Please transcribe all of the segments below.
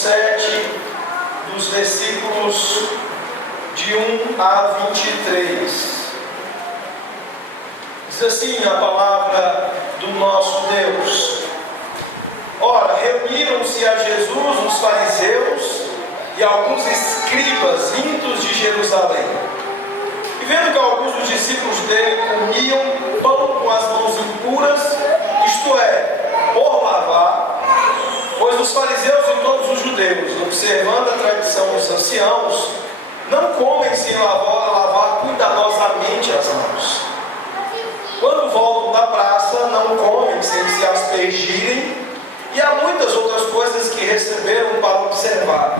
7, dos versículos de 1 a 23. Diz assim a palavra do nosso Deus: Ora, reuniram-se a Jesus os fariseus e alguns escribas vindos de Jerusalém. E vendo que alguns dos discípulos dele comiam pão com as mãos impuras, isto é, por lavar, pois os fariseus e todos os judeus, observando a tradição dos anciãos, não comem sem lavar cuidadosamente as mãos. Quando voltam da praça, não comem sem se aspergirem, e há muitas outras coisas que receberam para observar,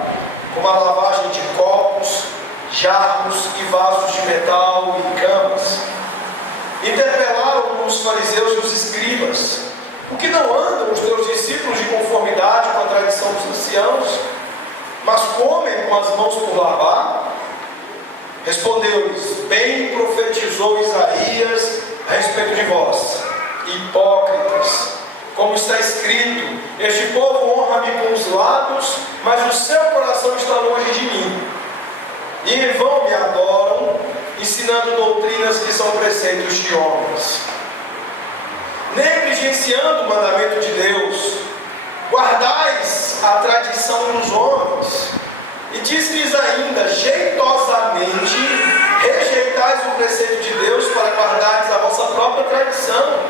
como a lavagem de copos, jarros e vasos de metal e camas. Interpelaram os fariseus e os escribas: por que não andam os teus discípulos de conformidade com a tradição dos anciãos, mas comem com as mãos por lavar? Respondeu-lhes: bem profetizou Isaías a respeito de vós, hipócritas, como está escrito: este povo honra-me com os lábios, mas o seu coração está longe de mim. E em vão me adoram, ensinando doutrinas que são preceitos de homens. Negligenciando o mandamento de Deus, guardais a tradição dos homens. E diz-lhes ainda: jeitosamente rejeitais o preceito de Deus para guardares a vossa própria tradição.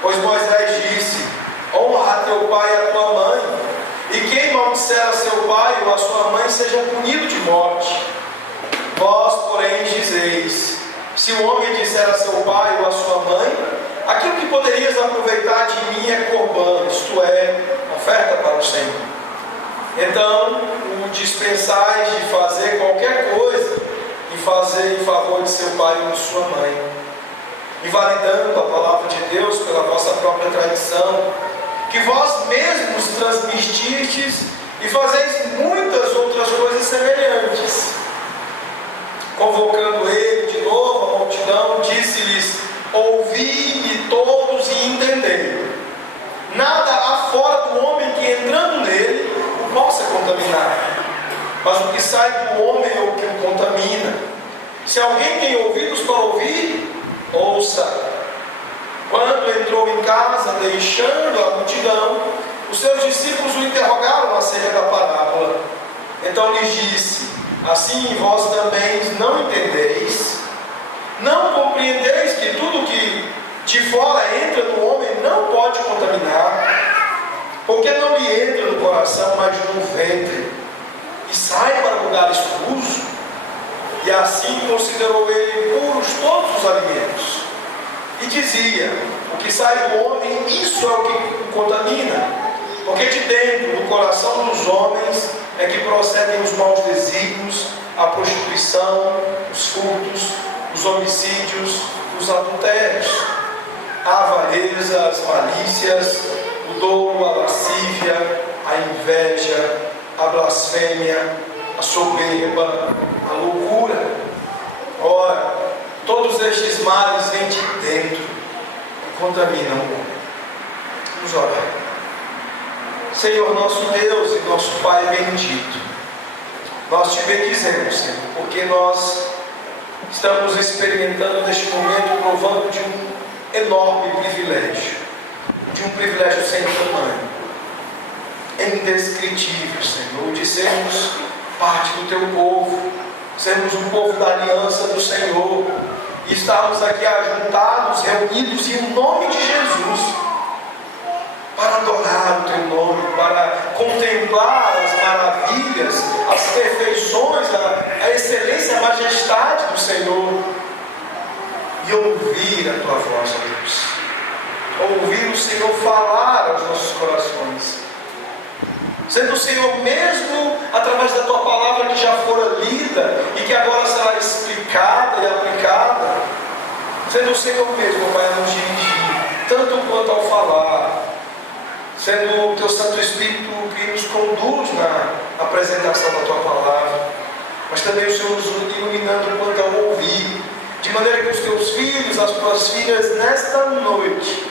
Pois Moisés disse: honra a teu pai e a tua mãe, e quem maldisser a seu pai ou a sua mãe seja punido de morte. Vós, porém, dizeis: se o homem disser a seu pai ou a sua mãe, aquilo que poderias aproveitar de mim é corbã, isto é, oferta para o Senhor. Então o dispensais de fazer qualquer coisa e fazer em favor de seu pai ou de sua mãe, invalidando a palavra de Deus pela vossa própria tradição, que vós mesmos transmitistes, e fazeis muitas outras coisas semelhantes. Convocando ele de novo a multidão, disse-lhes: ouvi-me todos e entendei. Nada há fora do homem que, entrando nele, o possa contaminar, mas o que sai do homem é o que o contamina. Se alguém tem ouvidos para ouvir, ouça. Quando entrou em casa, deixando a multidão, os seus discípulos o interrogaram acerca da parábola. Então lhes disse: assim vós também não entendeis? Não compreendeis que tudo que de fora entra no homem não pode contaminar, porque não lhe entra no coração, mas no ventre, e sai para lugar escuso? E assim considerou ele puros todos os alimentos. E dizia: o que sai do homem, isso é o que o contamina, porque de dentro do coração dos homens é que procedem os maus desígnios, a prostituição, os furtos, os homicídios, os adultérios, a avareza, as malícias, o dolo, a lascívia, a inveja, a blasfêmia, a soberba, a loucura. Ora, todos estes males vêm de dentro e contaminam o homem. Vamos orar. Senhor nosso Deus e nosso Pai bendito, nós te bendizemos, Senhor, porque nós estamos experimentando neste momento, provando de um enorme privilégio, de um privilégio sem tamanho, indescritível, Senhor, de sermos parte do teu povo, sermos um povo da aliança do Senhor, e estarmos aqui ajuntados, reunidos em nome de Jesus, para adorar o teu nome, para contemplar as maravilhas, as perfeições, a excelência, a majestade do Senhor, e ouvir a tua voz, ó Deus, ouvir o Senhor falar aos nossos corações, sendo o Senhor mesmo, através da tua palavra que já fora lida e que agora será explicada e aplicada, sendo o Senhor mesmo, Pai, a nos dirigir, tanto quanto ao falar, sendo o teu Santo Espírito que nos conduz na apresentação da tua palavra, mas também o Senhor nos iluminando quanto ao ouvir, de maneira que os teus filhos, as tuas filhas, nesta noite,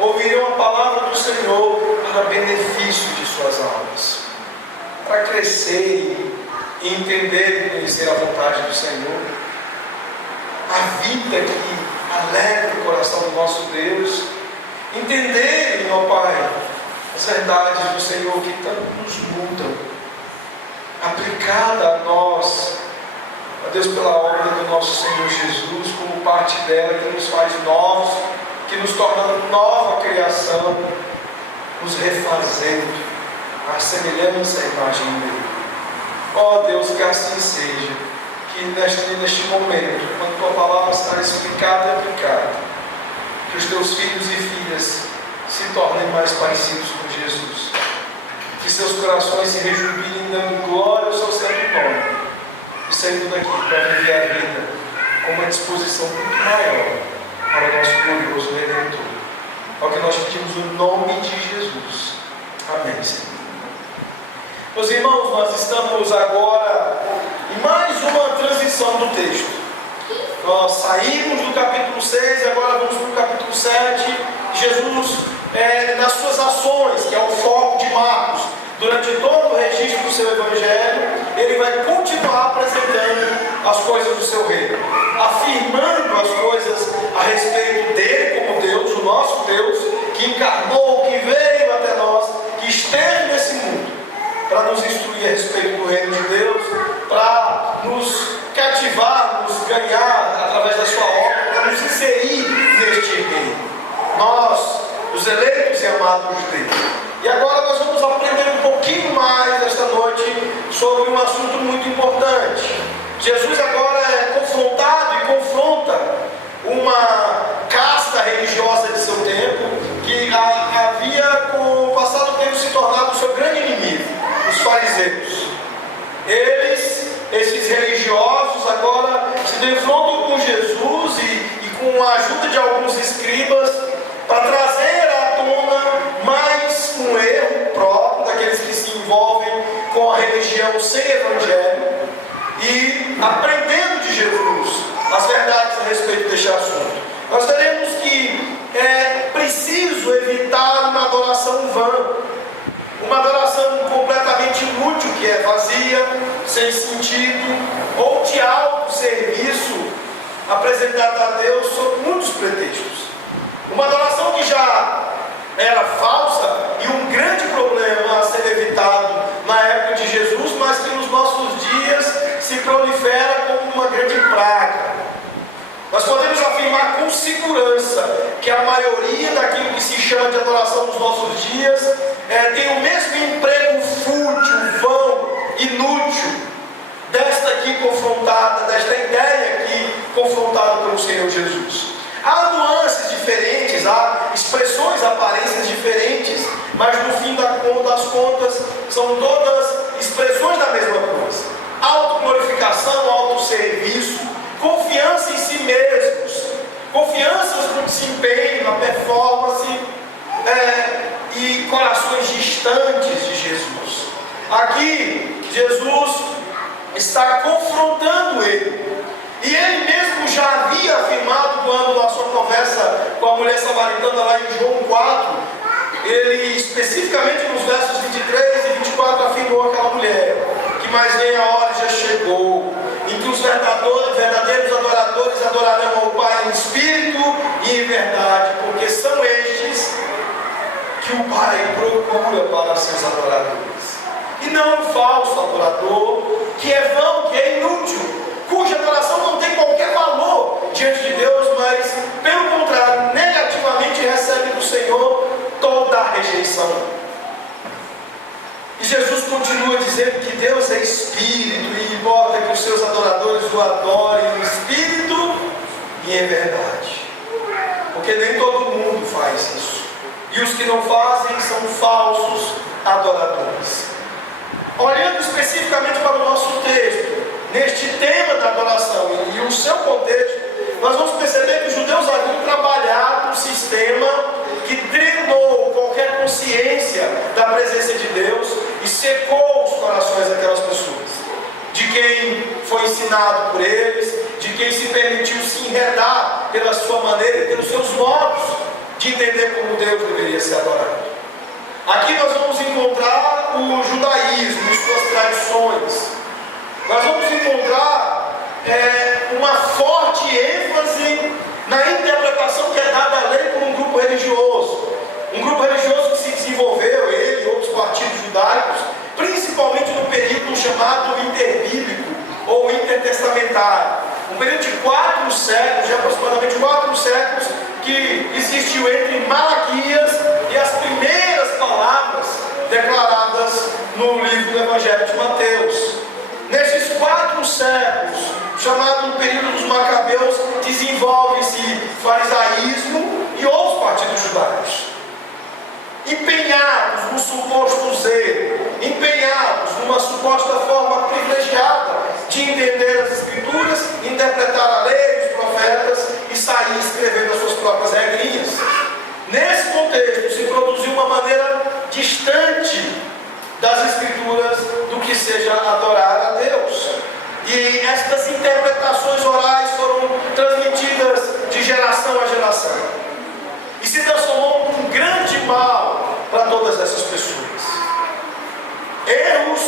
ouvirão a palavra do Senhor para benefício de suas almas. para crescer e entender e conhecer a vontade do Senhor. A vida que alegra o coração do nosso Deus. Entender, meu Pai, as verdades do Senhor que tanto nos mudam, aplicada a nós, ó Deus, pela obra do nosso Senhor Jesus, como parte dela que nos faz novos, que nos torna nova criação, nos refazendo à semelhança e imagem dele. Ó Deus, que assim seja, que neste momento, quando tua palavra está explicada e aplicada, que os teus filhos e filhas se tornem mais parecidos com Jesus, que seus corações se rejubilem dando glória ao seu santo nome, e saindo daqui para viver a vida com uma disposição muito maior para o nosso glorioso Redentor. É o que nós pedimos no nome de Jesus. Amém, Senhor. Meus irmãos, nós estamos agora em mais uma transição do texto. Nós saímos do capítulo 6 e agora vamos para o capítulo 7. Jesus, nas suas ações, que é o foco de Marcos, durante todo o registro do seu evangelho, ele vai continuar apresentando as coisas do seu reino, afirmando as coisas a respeito dele como Deus, o nosso Deus, que encarnou, que veio até nós, que esteve nesse mundo, para nos instruir a respeito do reino de Deus, para nos cativar, nos ganhar através da sua obra, para nos inserir neste reino. Nós, os eleitos e amados dele. E agora nós vamos aprender um pouquinho mais esta noite sobre um assunto muito importante. Jesus agora é confrontado e confronta uma casta religiosa de seu tempo, que havia com o passado tempo se tornado o seu grande inimigo, os fariseus. Esses religiosos agora se defrontam com Jesus e com a ajuda de alguns escribas para trazer à tona mais um erro próprio daqueles que se envolvem com a religião sem evangelho e aprendendo de Jesus as verdades a respeito deste assunto. Nós veremos que é preciso evitar uma adoração vã, uma adoração completamente inútil, que é vazia, sem sentido, ou de autosserviço apresentada a Deus sob muitos pretextos. Uma adoração que já era falsa e um grande problema a ser evitado na época de Jesus, mas que nos nossos dias se prolifera como uma grande praga. Nós podemos afirmar com segurança que a maioria daquilo que se chama de adoração nos nossos dias tem o mesmo emprego fútil, vão, inútil, desta aqui confrontada, desta ideia aqui confrontada pelo Senhor Jesus. Há nuances diferentes, há expressões, aparências diferentes, mas no fim das contas são todas expressões da mesma coisa. Autoglorificação, autosserviço, confiança em si mesmos, confiança no desempenho, na performance, e corações distantes de Jesus. Aqui, Jesus está confrontando ele. E ele mesmo já havia afirmado, quando na sua conversa com a mulher samaritana lá em João 4, ele especificamente nos versos 23 e 24 afirmou àquela mulher que mais nem a hora já chegou, em que os verdadeiros adoradores adorarão ao Pai em espírito e em verdade, porque são estes que o Pai procura para seus adoradores, e não um falso adorador, que é vão, que é inútil, cuja adoração não tem qualquer valor diante de Deus, mas, pelo contrário, negativamente recebe do Senhor toda a rejeição. E Jesus continua dizendo que Deus é Espírito e importa que os seus adoradores o adorem em espírito e em verdade, porque nem todo mundo faz isso, e os que não fazem são falsos adoradores. Olhando especificamente para o nosso texto, neste tema da adoração e o seu contexto, nós vamos perceber que os judeus haviam trabalhado um sistema que drenou qualquer consciência da presença de Deus e secou os corações daquelas pessoas, de quem foi ensinado por eles, de quem se permitiu se enredar pela sua maneira e pelos seus modos de entender como Deus deveria ser adorado. Aqui nós vamos encontrar o judaísmo e suas tradições. Nós vamos encontrar uma forte ênfase na interpretação que é dada à lei por um grupo religioso. Um grupo religioso que se desenvolveu, ele e outros partidos judaicos, principalmente no período chamado interbíblico ou intertestamentário. Um período de 4 séculos, de aproximadamente 4 séculos, que existiu entre Malaquias e as primeiras palavras declaradas no livro do Evangelho de Mateus. Nesses 4 séculos, chamado período dos Macabeus, desenvolve-se farisaísmo e outros partidos judaicos. Empenhados no suposto zelo, empenhados numa suposta forma privilegiada de entender as Escrituras, interpretar a lei, os profetas e sair escrevendo as suas próprias regrinhas. Nesse contexto se produziu uma maneira distante das Escrituras do que seja adorar a Deus. E estas interpretações orais foram transmitidas de geração a geração. E se transformou num grande mal para todas essas pessoas. Erros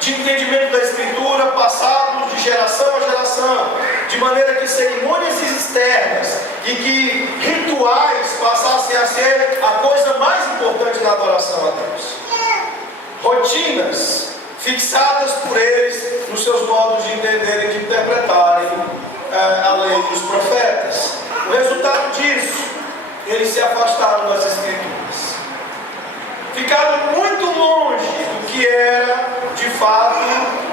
de entendimento da Escritura passados de geração a geração, de maneira que cerimônias externas e que rituais passassem a ser a coisa mais importante na adoração a Deus. Rotinas fixadas por eles nos seus modos de entenderem e de interpretarem a lei dos profetas. O resultado disso, eles se afastaram das Escrituras. Ficaram muito longe do que era, de fato,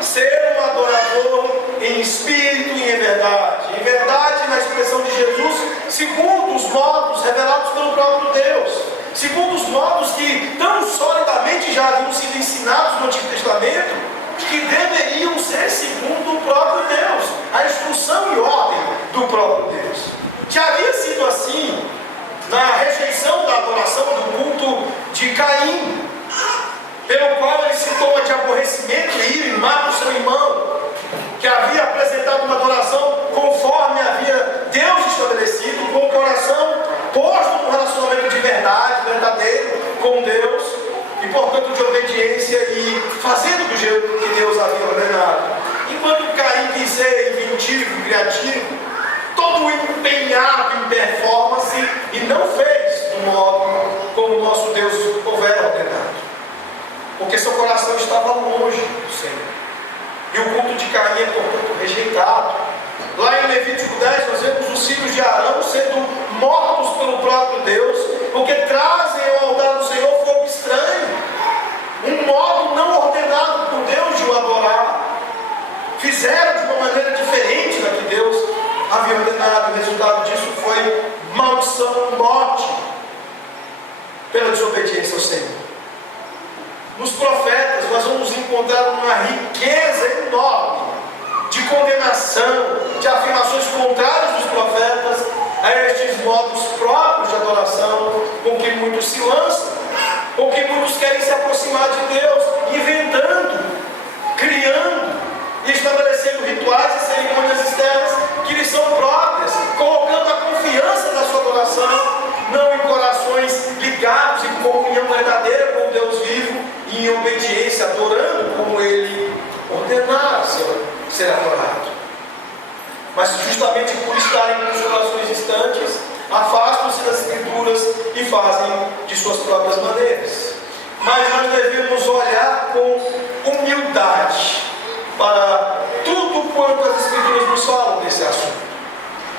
ser um adorador em espírito e em verdade. Em verdade, na expressão de Jesus, segundo os modos revelados pelo próprio Deus. Segundo os modos que tão solidamente já haviam sido ensinados no Antigo Testamento, que deveriam ser segundo o próprio Deus. A instrução e ordem do próprio Deus. Já havia sido assim na rejeição da adoração do culto de Caim, pelo qual ele se toma de aborrecimento e ira e mata o seu irmão, que havia apresentado uma adoração conforme havia Deus estabelecido, com o coração posto num relacionamento de verdade, verdadeiro com Deus, e portanto de obediência e fazendo do jeito que Deus havia ordenado. Enquanto Caim quis ser inventivo, criativo, todo empenhado em performance, e não fez do modo como o nosso Deus houvera ordenado, porque seu coração estava longe do Senhor, e o culto de Caim é portanto rejeitado. Lá em Levítico 10 nós vemos os filhos de Arão sendo mortos pelo próprio Deus, porque trazem ao altar do Senhor fogo estranho, um modo não ordenado por Deus de o adorar. Fizeram de uma maneira diferente da que Deus havia ordenado. O resultado disso foi maldição, morte, pela desobediência ao Senhor. Nos profetas nós vamos encontrar uma riqueza enorme de condenação, de afirmações contrárias dos profetas a estes modos próprios de adoração com que muitos se lançam, com que muitos querem se aproximar de Deus, inventando, criando e estabelecendo rituais e cerimônias externas que lhes são próprias, colocando a confiança da sua adoração não em corações ligados em comunhão verdadeira com o Deus vivo e em obediência, adorando como Ele ordenar ser adorado. Mas justamente por estarem com os corações distantes, afastam-se das Escrituras e fazem de suas próprias maneiras. Mas nós devemos olhar com humildade para tudo quanto as Escrituras nos falam desse assunto.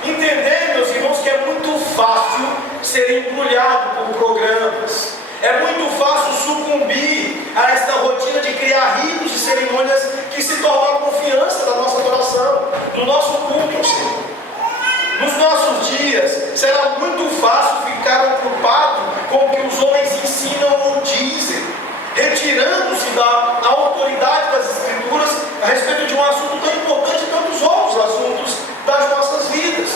Entender, meus irmãos, que é muito fácil ser embrulhado por programas. É muito fácil sucumbir a esta rotina de criar ritos e cerimônias que se tornam a confiança da nossa adoração, do nosso culto ao Senhor. Nos nossos dias, será muito fácil ficar ocupado com o que os homens ensinam ou dizem, retirando-se da autoridade das Escrituras a respeito de um assunto tão importante e tantos outros assuntos das nossas vidas.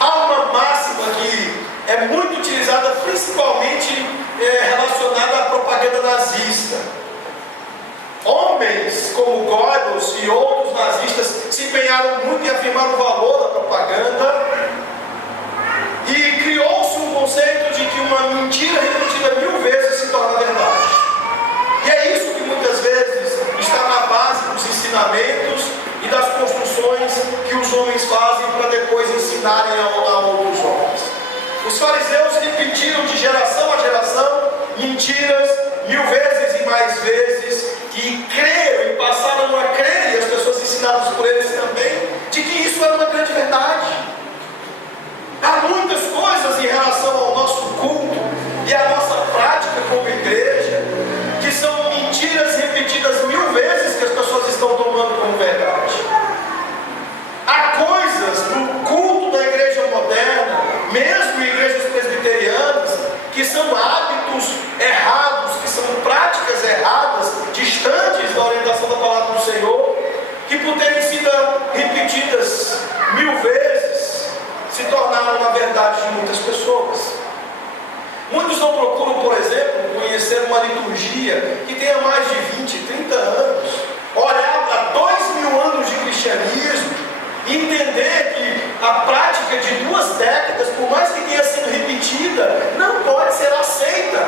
Há uma máxima que é muito utilizada, principalmente relacionada à propaganda nazista. Homens como Goebbels e outros nazistas se empenharam muito em afirmar o valor da propaganda, e criou-se um conceito de que uma mentira repetida 1000 vezes se torna verdade. E é isso que muitas vezes está na base dos ensinamentos e das construções que os homens fazem para depois ensinarem a outros homens. Os fariseus repetiram de geração a geração mentiras 1000 vezes e mais vezes, e creram e passaram a crer, e as pessoas ensinadas por eles também, de que isso era uma grande verdade. Há muitas coisas em relação ao nosso culto e à nossa prática como igreja que são mentiras repetidas 1000 vezes que as pessoas estão tomando como verdade. Há coisas no culto da igreja moderna, mesmo em igrejas presbiterianas, que são hábitos errados, que são práticas erradas, distantes da orientação da palavra do Senhor, que por terem sido repetidas 1000 vezes, se tornaram na verdade de muitas pessoas. Muitos não procuram, por exemplo, conhecer uma liturgia que tenha mais de 20, 30 anos, olhar para 2000 anos de cristianismo, entender que a prática de 2 décadas, por mais que tenha sido repetida, não pode ser aceita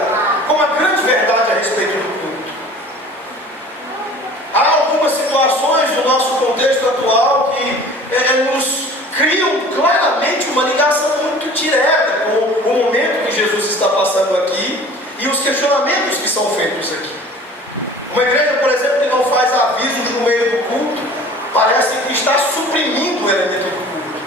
como a grande verdade a respeito do culto. Há algumas situações do nosso contexto atual que nos criam claramente uma ligação muito direta com o momento que Jesus está passando aqui e os questionamentos que são feitos aqui. Uma igreja, por exemplo, que não faz avisos no meio do culto, parece que está suprimindo o elemento do culto,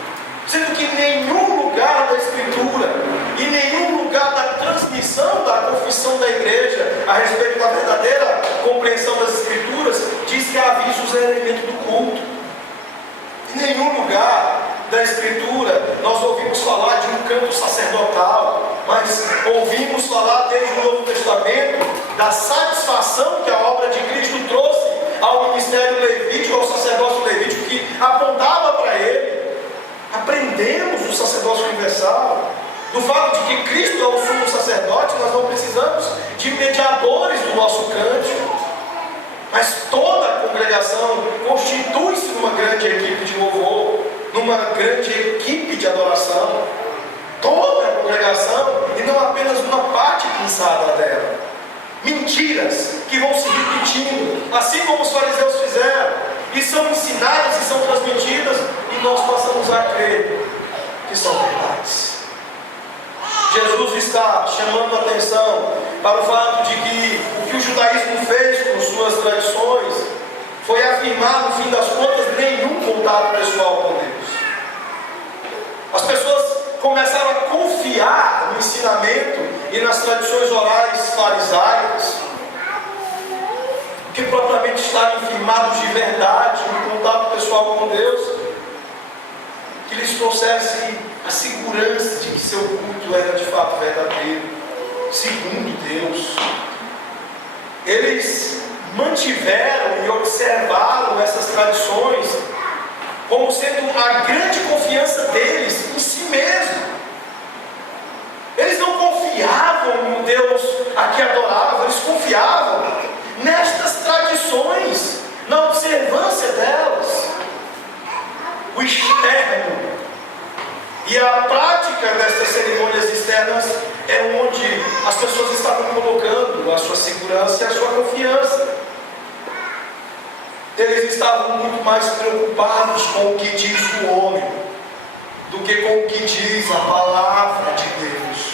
sendo que nenhum lugar da Escritura e nenhum lugar da transmissão da confissão da igreja a respeito da verdadeira compreensão das Escrituras diz que avisos é elemento do culto. Em nenhum lugar da Escritura nós ouvimos falar de um canto sacerdotal, mas ouvimos falar desde o Novo Testamento da satisfação que a obra de Cristo trouxe ao ministério levítico, ao sacerdócio levítico, que apontava para ele. Aprendemos do sacerdócio universal, do fato de que Cristo é o sumo sacerdote. Nós não precisamos de mediadores do nosso cântico, mas toda a congregação constitui-se numa grande equipe de louvor, numa grande equipe de adoração. Toda a congregação, e não apenas uma parte pinçada dela. Mentiras que vão se repetindo, assim como os fariseus fizeram, e são ensinadas e são transmitidas, e nós passamos a crer que são verdades. Jesus está chamando a atenção para o fato de que o que o judaísmo fez com suas tradições foi afirmar, no fim das contas, nenhum contato pessoal com Deus. As pessoas começaram a confiar no ensinamento e nas tradições orais farisaicas, que propriamente estavam firmados de verdade, no contato pessoal com Deus, que lhes trouxesse a segurança de que seu culto era de fato verdadeiro, segundo Deus. Eles mantiveram e observaram essas tradições como sendo a grande confiança deles em si mesmo. Eles não confiavam no Deus a que adoravam, eles confiavam nestas tradições, na observância delas. O externo e a prática destas cerimônias externas é onde as pessoas estavam colocando a sua segurança e a sua confiança. Eles estavam muito mais preocupados com o que diz o homem do que com o que diz a palavra de Deus.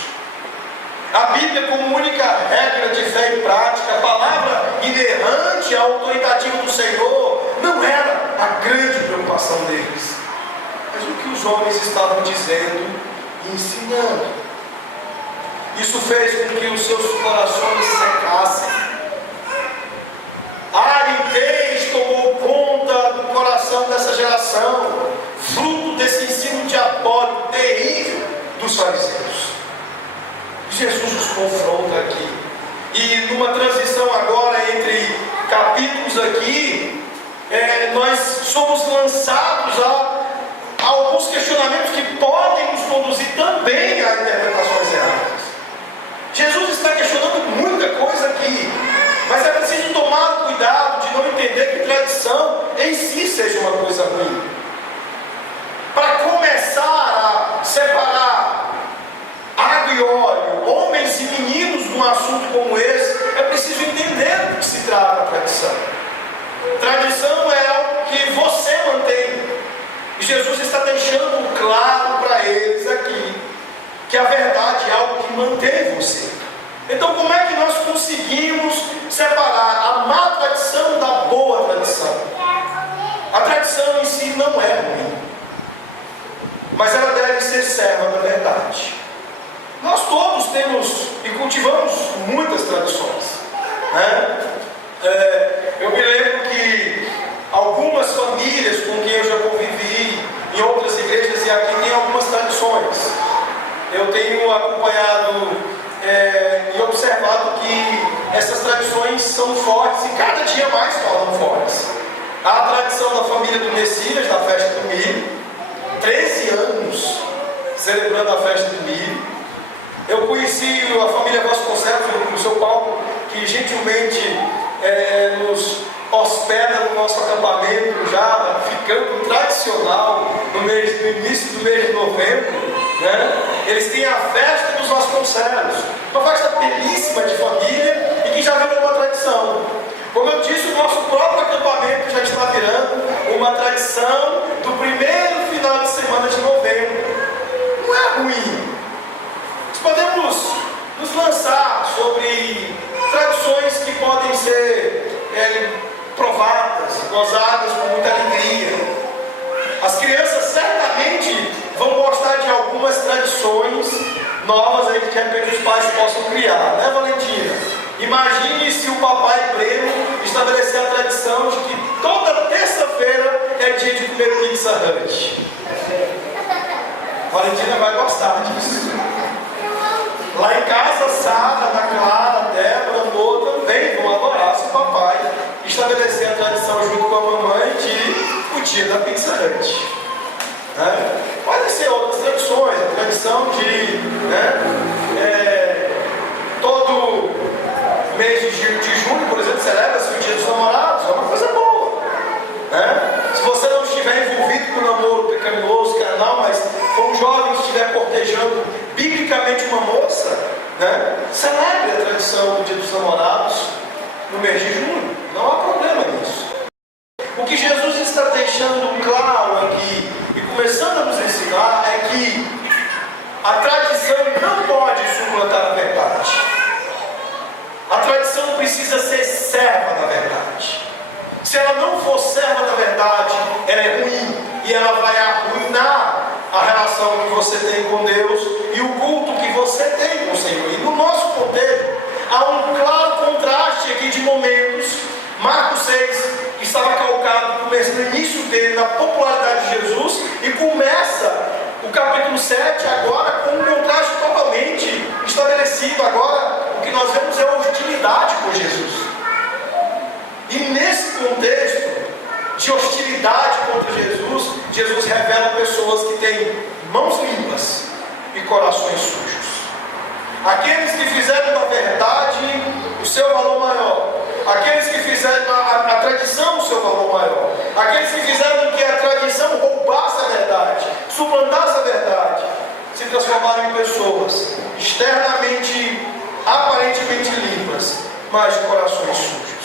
A Bíblia, como única regra de fé e prática, a palavra inerrante, a autoritativa do Senhor, não era a grande preocupação deles, mas o que os homens estavam dizendo e ensinando. Isso fez com que os seus corações secassem. A aridez tomou conta do coração dessa geração, fruto desse ensino diabólico terrível dos fariseus. Jesus os confronta aqui, e numa transição agora entre capítulos aqui, nós somos lançados a alguns questionamentos que podem nos conduzir também a interpretações erradas. Jesus está questionando muita coisa aqui, mas é preciso tomar cuidado de não entender que tradição em si seja uma coisa ruim. Para começar a separar água e óleo, homens e meninos numa num assunto como esse, é preciso entender do que se trata a tradição. Tradição é algo que você mantém. E Jesus está deixando claro para eles aqui que a verdade é algo que mantém você. Então, como é que nós conseguimos separar a má tradição da boa tradição? A tradição em si não é ruim, mas ela deve ser serva da verdade. Nós todos temos e cultivamos muitas tradições, né? Eu me lembro que algumas famílias com quem eu já convivi, em outras igrejas e aqui, tem algumas tradições. Eu tenho acompanhado e observado que essas tradições são fortes e cada dia mais tornam fortes. Há a tradição da família do Messias, da festa do milho, 13 anos celebrando a festa do milho. Eu conheci a família Vasconcelos, o seu Paulo, que gentilmente nos hospeda no nosso acampamento, já ficando tradicional no início do mês de novembro, né? Eles têm a festa dos Vasconcelos, uma festa belíssima de família e que já virou uma tradição. Como eu disse, o nosso próprio acampamento já está virando uma tradição do primeiro final de semana de novembro. Não é ruim. Nós podemos nos lançar sobre tradições que podem ser provadas, gozadas com muita alegria. As crianças certamente vão gostar de algumas tradições novas aí que de repente os pais possam criar, né, Valentina? Imagine se o papai Breno estabelecer a tradição de que toda terça-feira é dia de comer Pizza Hut. Valentina vai gostar disso. Lá em casa, Sara, Ana Clara, Débora, Mô também vão adorar se o papai estabelecer a tradição junto com a mamãe de o dia da Pizza Hut. Né? Podem ser outras tradições, a tradição de todo mês de junho, por exemplo, celebra-se o Dia dos Namorados, é uma coisa boa. Né? Se você não estiver envolvido com namoro pecaminoso, carnal, mas for um jovem que estiver cortejando biblicamente uma moça, né? Celebre a tradição do Dia dos Namorados no mês de junho, não há problema nisso. O que Jesus está deixando claro aqui e começando a nos ensinar é que a tradição não pode suplantar a verdade. A tradição precisa ser serva da verdade. Se ela não for serva da verdade, ela é ruim e ela vai arruinar a relação que você tem com Deus e o culto que você tem com o Senhor. E no nosso contexto, há um claro contraste aqui de momentos. Marcos 6, que estava calcado no início dele, na popularidade de Jesus, e começa o capítulo 7 agora com um contraste totalmente estabelecido. Agora, o que nós vemos é a hostilidade por Jesus. E nesse contexto de hostilidade contra Jesus, Jesus revela pessoas que têm mãos limpas e corações sujos. Aqueles que fizeram da verdade o seu valor maior. Aqueles que fizeram a tradição o seu valor maior. Aqueles que fizeram que a tradição roubasse a verdade, suplantasse a verdade, se transformaram em pessoas externamente, aparentemente limpas, mas de corações sujos.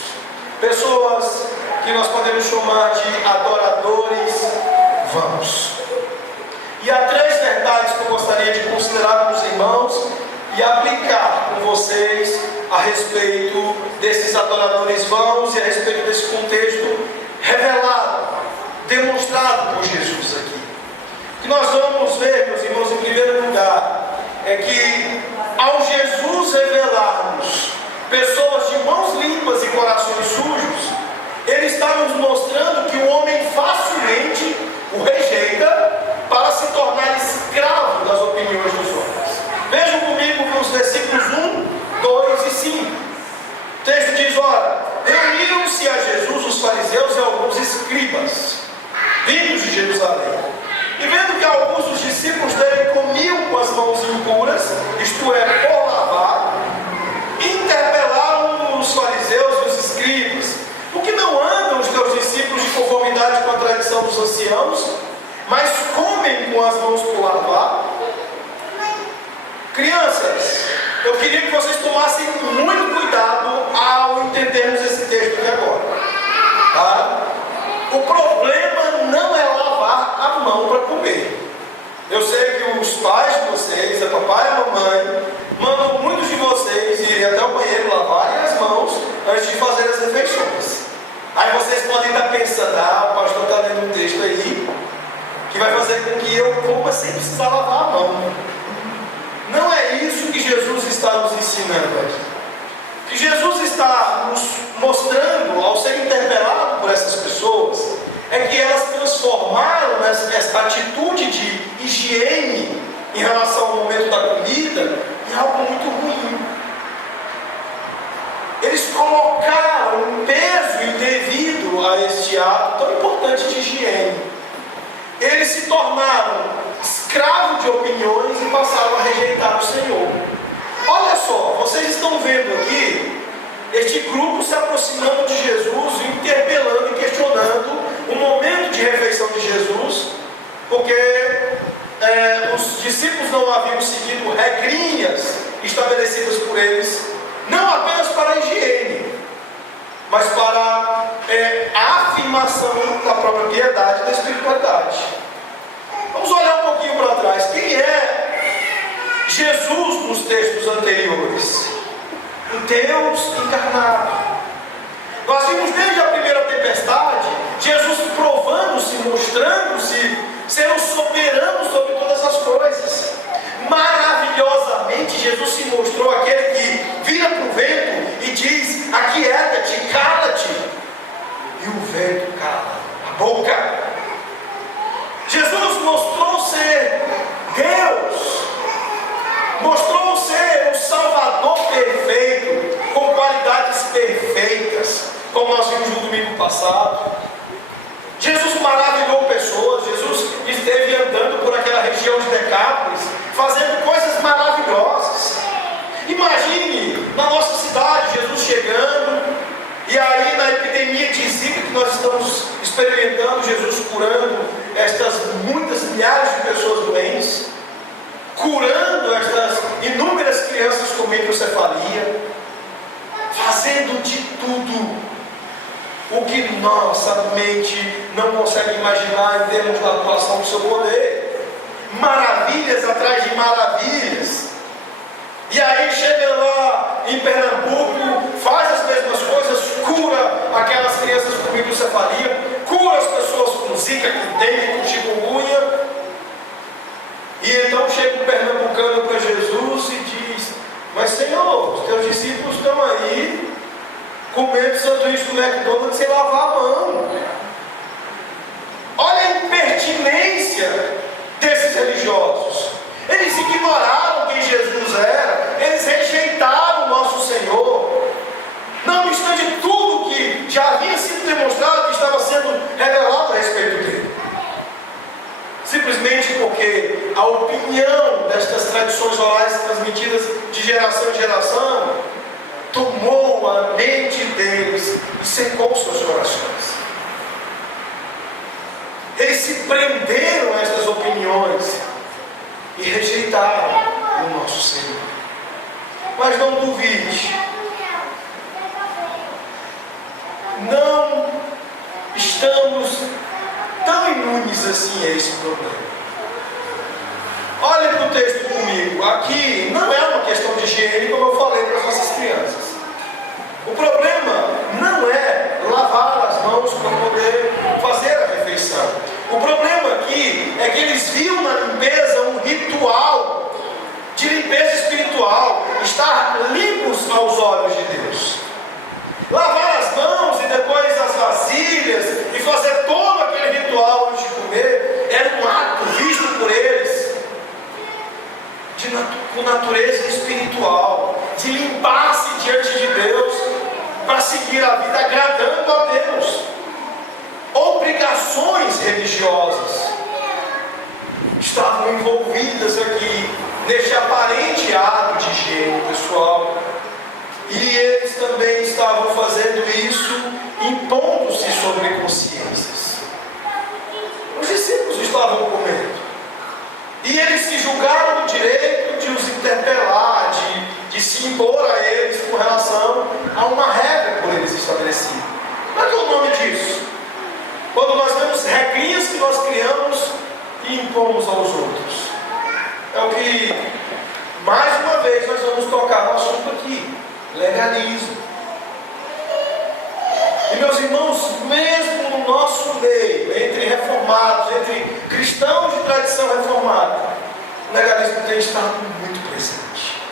Pessoas que nós podemos chamar de adoradores vãos. E há 3 verdades que eu gostaria de considerar com os irmãos e aplicar com vocês a respeito desses adoradores vãos e a respeito desse contexto revelado, demonstrado por Jesus aqui. O que nós vamos ver, meus irmãos, em primeiro lugar, é que ao Jesus revelar-nos pessoas de mãos limpas e corações sujos, Ele está nos mostrando que o homem facilmente o rejeita para se tornar escravo das opiniões dos homens. Vejam comigo nos versículos 1, 2 e 5. O texto diz: ora, reuniram-se a Jesus os fariseus e alguns escribas, vindos de Jerusalém. E vendo que alguns dos discípulos dele comiam com as mãos impuras, isto é, por lavar, interpelaram os fariseus e os escribas: por que não andam os teus discípulos de conformidade com a tradição dos anciãos, mas comem com as mãos por lavar? Crianças, eu queria que vocês tomassem O problema não é lavar a mão para comer. Eu sei que os pais de vocês, a papai e a mamãe, mandam muitos de vocês irem até o banheiro lavarem as mãos antes de fazer as refeições. Aí vocês podem estar pensando, o pastor está lendo um texto aí que vai fazer com que eu coma sem precisar lavar a mão. Não é isso que Jesus está nos ensinando aqui. O que Jesus está nos mostrando ao ser interpelado por essas pessoas é que elas transformaram essa atitude de higiene em relação ao momento da comida em algo muito ruim. Eles colocaram um peso indevido a este ato tão importante de higiene. Eles se tornaram escravos de opiniões e passaram a rejeitar o Senhor. Olha só, vocês estão vendo aqui este grupo se aproximando de Jesus, interpelando e questionando o momento de refeição de Jesus, porque os discípulos não haviam seguido regrinhas estabelecidas por eles, não apenas para a higiene, mas para a afirmação da própria piedade e da espiritualidade. Vamos olhar um pouquinho para trás. Quem é Jesus nos textos anteriores? O Deus encarnado. Nós vimos desde a primeira tempestade Jesus provando-se, mostrando-se ser o soberano sobre todas as coisas. Maravilhosamente Jesus se mostrou aquele que vira para o vento e diz: aquieta-te, cala-te, e o vento cala a boca. Jesus mostrou ser Deus, mostrou ser o Salvador perfeito, com qualidades perfeitas, como nós vimos no domingo passado. Jesus maravilhou pessoas. Jesus esteve andando por aquela região de Decápolis, fazendo coisas maravilhosas. Imagine na nossa cidade Jesus chegando, e aí na epidemia de Zika que nós estamos experimentando, Jesus curando estas muitas milhares de pessoas doentes, curando estas inúmeras crianças com microcefalia, fazendo de tudo o que nossa mente não consegue imaginar em termos da atuação do seu poder. Maravilhas atrás de maravilhas. E aí chega lá em Pernambuco, faz as mesmas coisas, cura aquelas crianças com microcefalia, cura as pessoas com zika, com dengue, com chikungunya. E então chega um pernambucano para Jesus e diz: mas Senhor, os teus discípulos estão aí comendo sanduíche do McDonald's sem lavar a mão. Olha a impertinência desses religiosos. Eles ignoraram quem Jesus era, eles rejeitaram o nosso Senhor, não obstante tudo que já havia sido demonstrado, que estava sendo revelado a respeito dele. Simplesmente porque a opinião destas tradições orais transmitidas de geração em geração tomou a mente deles e secou suas corações. Eles se prenderam a estas opiniões e rejeitaram o nosso Senhor. Mas não duvide, não estamos tão imunes assim a esse problema. Olhe para o texto comigo. Aqui não é uma questão de higiene, como eu falei para as nossas crianças. O problema não é lavar as mãos para poder fazer a refeição. O problema aqui é que eles viam na limpeza um ritual de limpeza espiritual, estar limpos aos olhos de Deus. Lavar as mãos e depois as vasilhas e fazer todo aquele ritual antes de comer era um ato visto por eles com natureza espiritual, de limpar-se diante de Deus para seguir a vida agradando a Deus. Obrigações religiosas estavam envolvidas aqui neste aparente ato de higiene pessoal, e eles também estavam fazendo isso impondo-se sobre consciências. Os discípulos estavam comendo e eles se julgaram no direito de os interpelar, de se impor a eles com relação a uma regra por eles estabelecida. Qual é o nome disso? Quando nós vemos regrinhas que nós criamos e impomos aos outros. É o que, mais uma vez, nós vamos tocar no assunto aqui: legalismo. E meus irmãos, mesmo no nosso meio, entre reformados, entre cristãos de tradição reformada, o legalismo tem estado muito presente.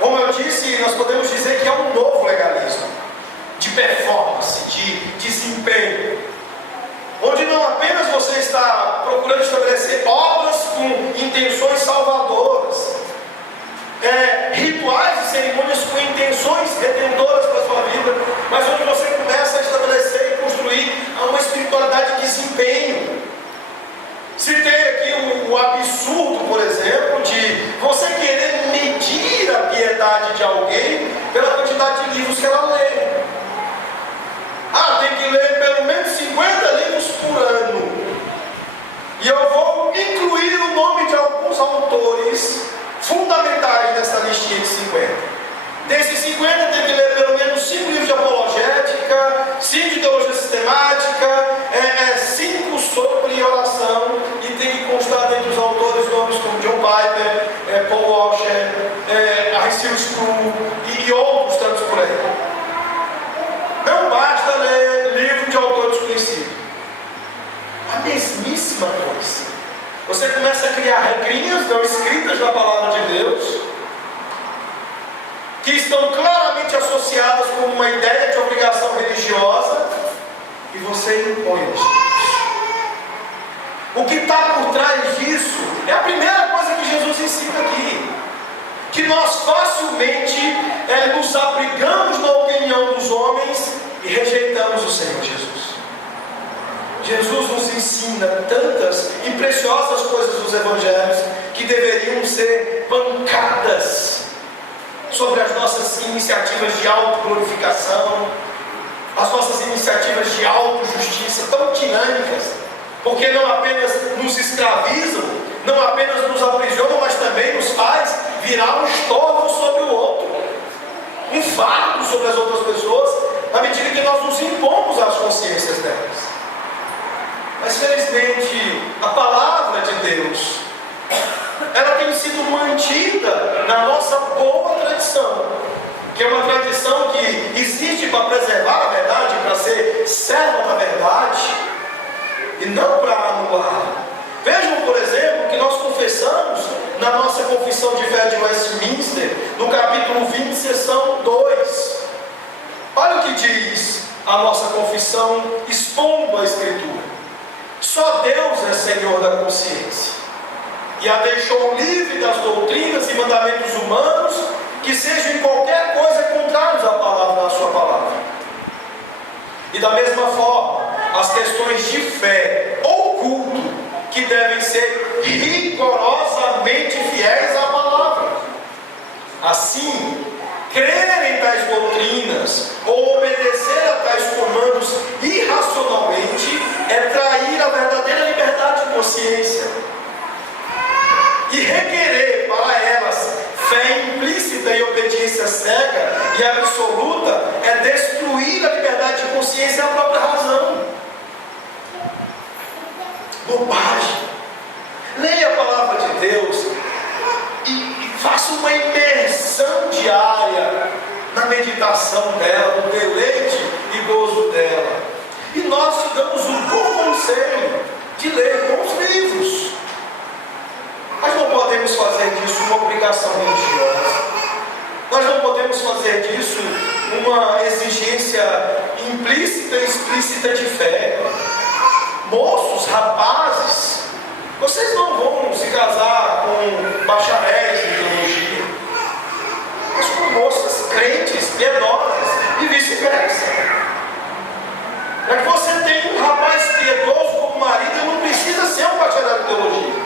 Como eu disse, nós podemos dizer que é um novo legalismo, de performance, de desempenho, onde não apenas você está procurando estabelecer obras com intenções salvadoras, rituais e cerimônias com intenções redentoras para a sua vida, mas onde você começa a estabelecer e construir uma espiritualidade de desempenho. Citei aqui o absurdo, por exemplo, de você querer medir a piedade de alguém pela quantidade de livros que ela lê. Tem que ler pelo menos 50 livros por ano. E eu vou incluir o nome de alguns autores fundamentais nessa listinha de 50. Desses 50 tem que ler pelo menos 5 livros de apologética, 5 de teologia sistemática, 5 sobre oração, e tem que constar dentro dos autores nomes como John Piper, Paul Washer, R.C. Sproul e outros tantos por aí. Não basta ler livro de autor desconhecido. A mesmíssima coisa. Você começa a criar regrinhas não escritas na palavra de Deus, que estão claramente associadas com uma ideia de obrigação religiosa, e você impõe os outros. O que está por trás disso é a primeira coisa que Jesus ensina aqui: que nós facilmente nos abrigamos na opinião dos homens e rejeitamos o Senhor Jesus. Jesus nos ensina tantas e preciosas coisas dos evangelhos que deveriam ser bancadas sobre as nossas iniciativas de autoglorificação, as nossas iniciativas de autojustiça tão dinâmicas, porque não apenas nos escravizam, não apenas nos aprisionam, mas também nos faz virar um estorvo sobre o outro, um fardo sobre as outras pessoas, à medida que nós nos impomos às consciências delas. Mas felizmente a palavra de Deus, ela tem sido mantida na nossa boa tradição, que é uma tradição que existe para preservar a verdade, para ser serva da verdade e não para anular. Vejam, por exemplo, que nós confessamos na nossa confissão de fé de Westminster, no capítulo 20, seção 2. Olha o que diz a nossa confissão, expondo a Escritura: só Deus é Senhor da consciência, e a deixou livre das doutrinas e mandamentos humanos que sejam em qualquer coisa contrários à palavra, à sua palavra. E da mesma forma, as questões de fé ou culto, que devem ser rigorosamente fiéis à palavra. Assim, crer em tais doutrinas ou obedecer a tais comandos irracionalmente é trair a verdadeira liberdade de consciência. E requerer para elas fé implícita e obediência cega e absoluta é destruir a liberdade de consciência e a própria razão. Bobagem. Leia a palavra de Deus e faça uma imersão diária na meditação dela, no deleite e gozo dela. E nós te damos um bom conselho de ler bons livros. Mas não podemos fazer disso uma obrigação religiosa. Nós não podemos fazer disso uma exigência implícita e explícita de fé. Moços, rapazes, vocês não vão se casar com bacharéis em teologia, mas com moças crentes, piedosas e vice-versa. Para que você tenha um rapaz piedoso como marido, não precisa ser um bacharel em teologia.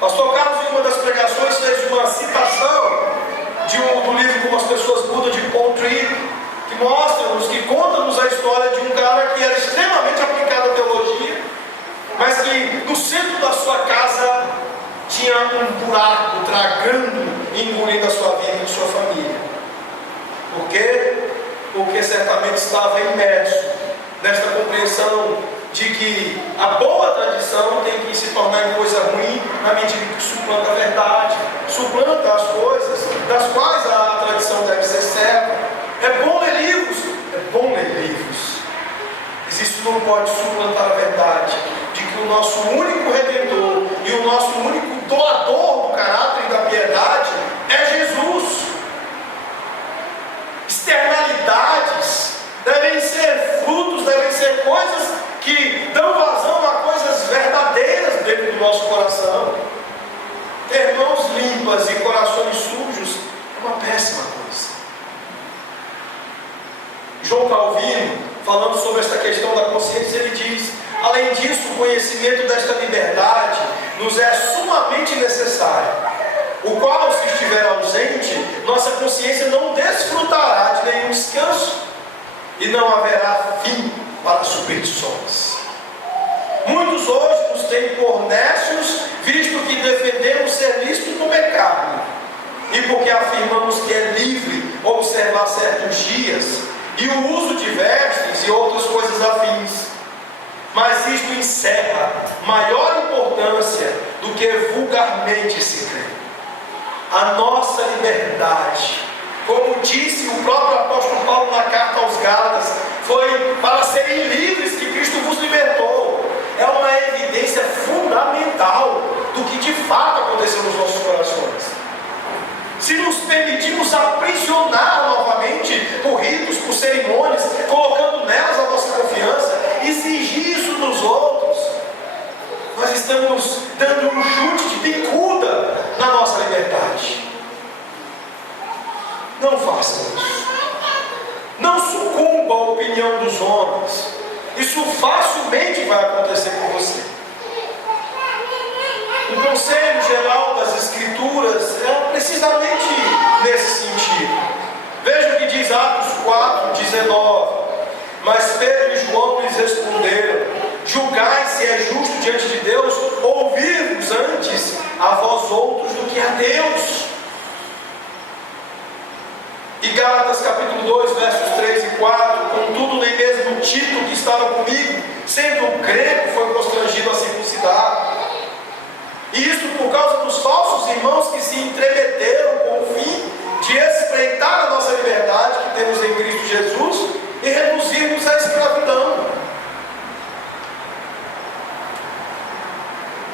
Pastor Carlos, em uma das pregações, fez uma citação do livro Como as Pessoas Mudam, de Paul Tripp, que mostra-nos, que conta-nos a história de um cara que era extremamente aplicado à teologia, mas que no centro da sua casa tinha um buraco tragando e engolindo a sua vida e a sua família. Por quê? Porque certamente estava imerso compreensão de que a boa tradição tem que se tornar em coisa ruim na medida que suplanta a verdade, suplanta as coisas das quais a tradição deve ser serva. É bom ler livros, é bom ler livros, mas isso não pode suplantar a verdade de que o nosso único Redentor e o nosso único doador do caráter e da piedade é Jesus. Externalidades devem ser frutos, devem ser coisas que dão vazão a coisas verdadeiras dentro do nosso coração. Ter mãos limpas e corações sujos é uma péssima coisa. João Calvino, falando sobre esta questão da consciência, ele diz: além disso, o conhecimento desta liberdade nos é sumamente necessário, o qual, se estiver ausente, nossa consciência não desfrutará de nenhum descanso e não haverá fim para superstições. Muitos hoje nos têm por nécios, visto que defendemos ser lícito comer carne, e porque afirmamos que é livre observar certos dias, e o uso de vestes e outras coisas afins. Mas isto encerra maior importância do que vulgarmente se crê. A nossa liberdade, como disse o próprio apóstolo Paulo na carta aos Gálatas, foi para serem livres que Cristo vos libertou. É uma evidência fundamental do que de fato aconteceu nos nossos corações. Se nos permitimos aprisionar novamente por ritos, por cerimônias, colocando nelas a nossa confiança, exigir isso dos outros, nós estamos dando um chute de bicuda na nossa liberdade. Não façam isso. Não sucumba à opinião dos homens. Isso facilmente vai acontecer com você. O conselho geral das Escrituras é precisamente nesse sentido. Veja o que diz Atos 4:19. Mas Pedro e João lhes responderam: julgai se é justo diante de Deus ouvir-vos antes a vós outros do que a Deus. E Gálatas capítulo 2, versos 3 e 4: contudo, nem mesmo Tito, que estava comigo, sendo grego, foi constrangido a circuncidar. E isso por causa dos falsos irmãos que se entremeteram com o fim de espreitar a nossa liberdade que temos em Cristo Jesus e reduzirmos à escravidão.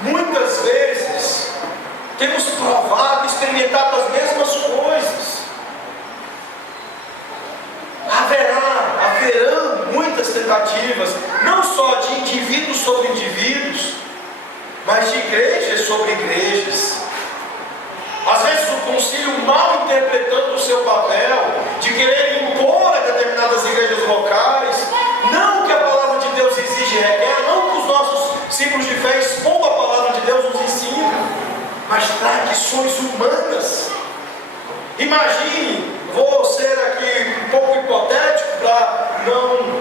Muitas vezes temos provado, experimentado as mesmas coisas. Haverão muitas tentativas, não só de indivíduos sobre indivíduos, mas de igrejas sobre igrejas. Às vezes o concílio, mal interpretando o seu papel de querer impor a determinadas igrejas locais, não que a palavra de Deus exige e requer, não que os nossos símbolos de fé expondo a palavra de Deus nos ensinam, mas tradições humanas. Imagine, vou ser aqui um pouco hipotético para não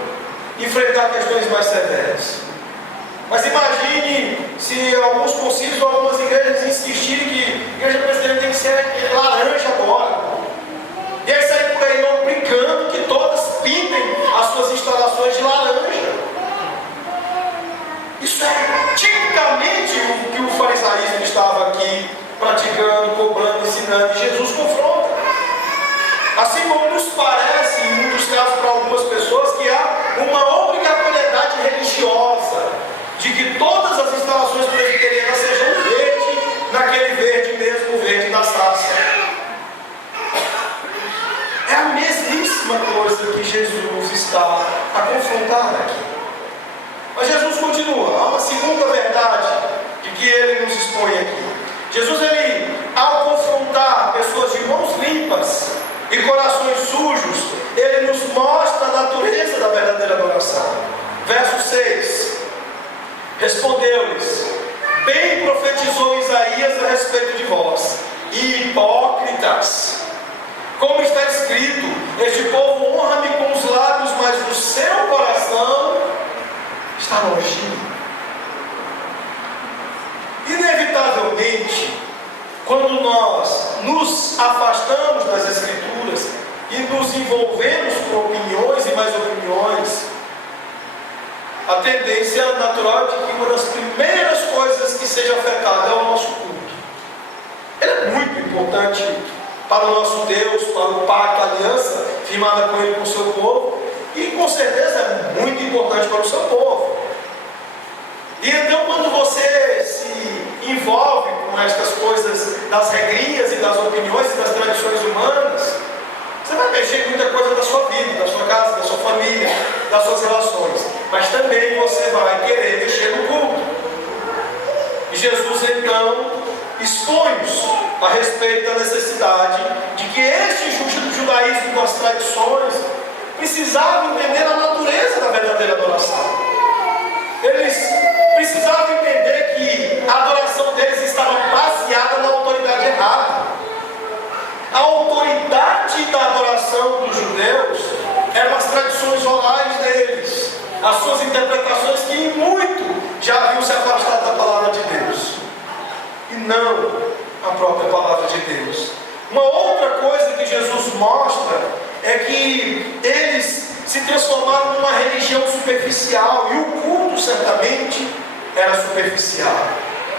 enfrentar questões mais severas, mas imagine se alguns concílios ou algumas igrejas insistirem que a igreja presbiteriana tem que ser laranja agora, e aí sair por aí não brincando que todas pintem as suas instalações de laranja. Isso é tipicamente o que o farisaísmo estava aqui praticando, cobrando, ensinando, e Jesus confronta. Assim como nos parece, em muitos casos para algumas pessoas, que há uma obrigatoriedade religiosa de que todas as instalações presbiterianas sejam verde, naquele verde mesmo, o verde da sarça. É a mesmíssima coisa que Jesus está a confrontar aqui. Mas Jesus continua. Há uma segunda verdade de que ele nos expõe aqui. Jesus, ele, ao confrontar pessoas de mãos limpas e corações sujos, ele nos mostra a natureza da verdadeira adoração. Verso 6: respondeu-lhes: bem profetizou Isaías a respeito de vós, hipócritas, como está escrito: este povo honra-me com os lábios, mas no seu coração está longe. Inevitavelmente, quando nós nos afastamos das Escrituras e nos envolvemos com opiniões e mais opiniões, a tendência natural de que uma das primeiras coisas que seja afetada é o nosso culto. Ele é muito importante para o nosso Deus, para o pacto, a aliança firmada com Ele, com o seu povo, e com certeza é muito importante para o seu povo. E então, quando você se envolve com estas coisas das regrinhas e das opiniões e das tradições humanas, você vai mexer em muita coisa da sua vida, da sua casa, da sua família, das suas relações, mas também você vai querer mexer no culto. E Jesus então expõe-nos a respeito da necessidade de que este judaísmo das tradições precisava entender a natureza da verdadeira adoração. Eles precisavam entender que a adoração deles estava baseada na autoridade errada. A autoridade da adoração dos judeus eram as tradições orais deles, as suas interpretações que em muito já haviam se afastado da palavra de Deus, e não a própria palavra de Deus. Uma outra coisa que Jesus mostra é que eles se transformaram numa religião superficial, e o culto certamente era superficial.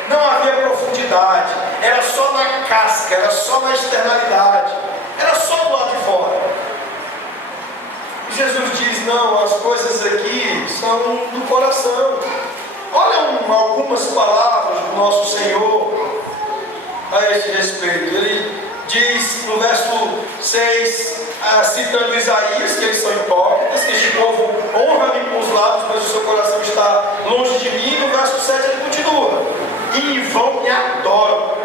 Não havia profundidade, era só na casca, era só na externalidade, era só do lado de fora. E Jesus diz: não, as coisas aqui são do coração. Olha algumas palavras do nosso Senhor a este respeito. Ele diz no verso 6, citando Isaías, que eles são hipócritas, que este povo honra-me com os lábios, mas o seu coração está longe de mim. No verso 7 ele continua: e em vão me adoram,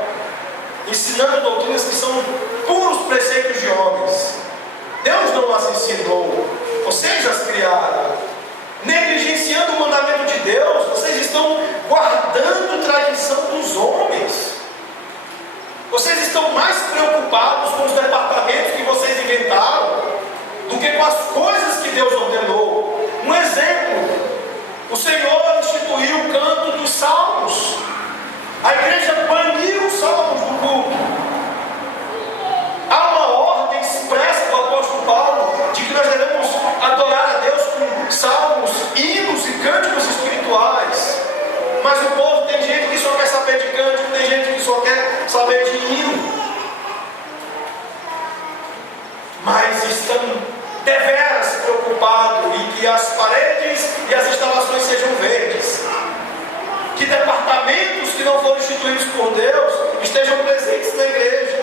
ensinando doutrinas que são puros preceitos de homens. Deus não as ensinou, vocês as criaram. Negligenciando o mandamento de Deus, vocês estão guardando tradição dos homens. Vocês estão mais preocupados com os departamentos que vocês inventaram do que com as coisas que Deus ordenou. Um exemplo: o Senhor instituiu o canto dos salmos. A igreja baniu os salmos do culto. Há uma ordem expressa do apóstolo Paulo de que nós devemos adorar a Deus com salmos, hinos e cânticos espirituais. Mas o povo, tem gente que só quer saber de cântico, tem gente que só quer saber de hino. Mas estão deveras preocupados em que as paredes e as instalações sejam verdes, que departamentos que não foram instituídos por Deus estejam presentes na igreja.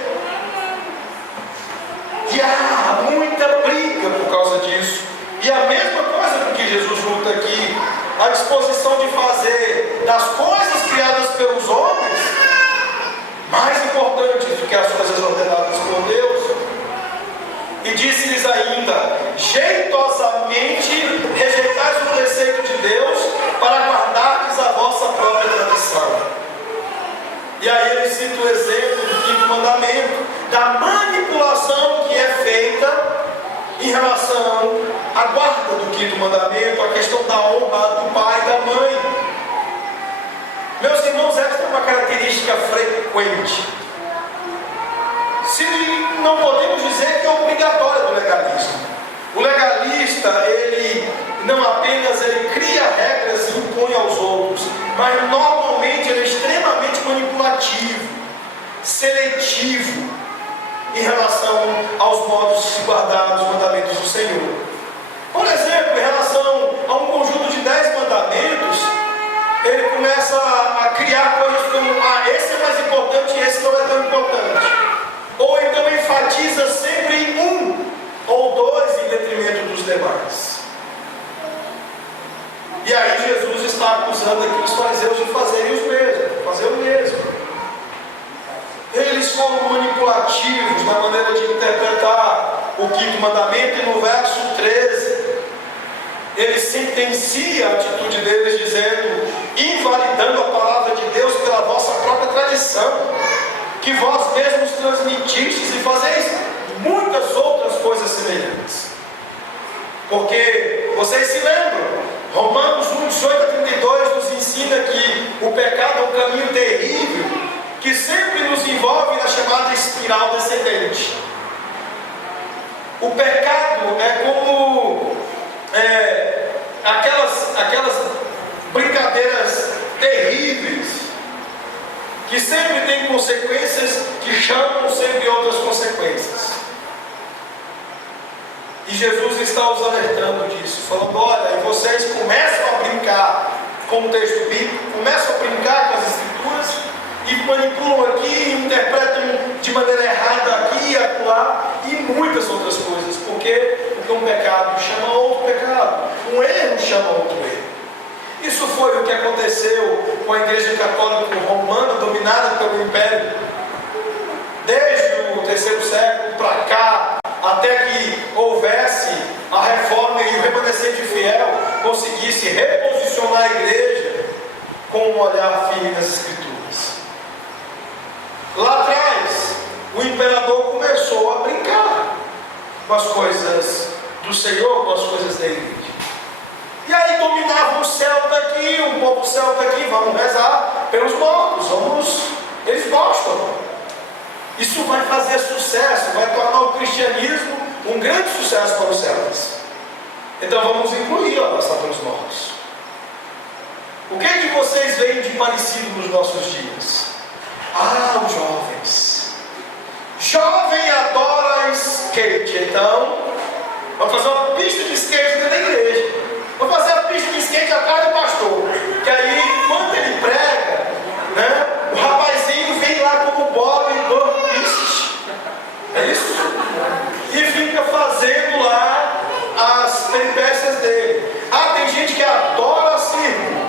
E há muita briga por causa disso. E a mesma coisa com que Jesus luta aqui, a disposição de fazer das coisas criadas pelos homens mais importantes do que as coisas ordenadas por Deus. E disse-lhes ainda: jeitosamente rejeitais o preceito de Deus para guardardes a vossa própria tradição. E aí ele cita o exemplo do quinto mandamento, da manipulação que é feita em relação à guarda do quinto mandamento, a questão da honra do pai e da mãe. Meus irmãos, esta é uma característica frequente, se não podemos dizer que é obrigatória do legalismo. O legalista, ele não apenas cria regras e impõe aos outros, mas normalmente ele é extremamente manipulativo, seletivo em relação aos modos de se guardar os mandamentos do Senhor. Por exemplo, em relação a um conjunto de 10 mandamentos, ele começa a criar coisas como: esse é mais importante e esse não é tão importante. Ou então enfatiza sempre um ou dois em detrimento dos demais. E aí Jesus está acusando aqui os fariseus de fazerem fazer o mesmo. Eles foram manipulativos na maneira de interpretar o quinto mandamento, e no verso 13 ele sentencia a atitude deles dizendo, invalidando a palavra de Deus pela vossa própria tradição, que vós mesmos transmitistes, e fazeis muitas outras coisas semelhantes. Porque vocês se lembram, Romanos 1, 18 a 32 nos ensina que o pecado é um caminho terrível, que sempre nos envolve na chamada espiral descendente. O pecado é como aquelas que sempre tem consequências que chamam sempre outras consequências. E Jesus está os alertando disso, falando: olha, e vocês começam a brincar com o texto bíblico, começam a brincar com as escrituras, e manipulam aqui, interpretam de maneira errada aqui e acolá, e muitas outras coisas. Por quê? Porque um pecado chama outro pecado, um erro chama outro erro. Isso foi o que aconteceu com a Igreja Católica Romana, dominada pelo Império, desde o terceiro século para cá, até que houvesse a reforma e o remanescente fiel conseguisse reposicionar a Igreja com um olhar firme nas Escrituras. Lá atrás, o imperador começou a brincar com as coisas do Senhor, com as coisas da Igreja. E aí dominava o céu daqui, o povo do céu daqui: vamos rezar pelos mortos, eles gostam. Isso vai fazer sucesso, vai tornar o cristianismo um grande sucesso para os céus. Então vamos incluir a oração pelos mortos. O que é que vocês veem de parecido nos nossos dias? Os jovens. Jovem adora skate, então vamos fazer uma pista de skate dentro da igreja. Vamos fazer a pista de skate atrás do pastor. Que aí, enquanto ele prega, né, o rapazinho vem lá como Bob e dois pistas. É isso? E fica fazendo lá as peripécias dele. Tem gente que adora circo.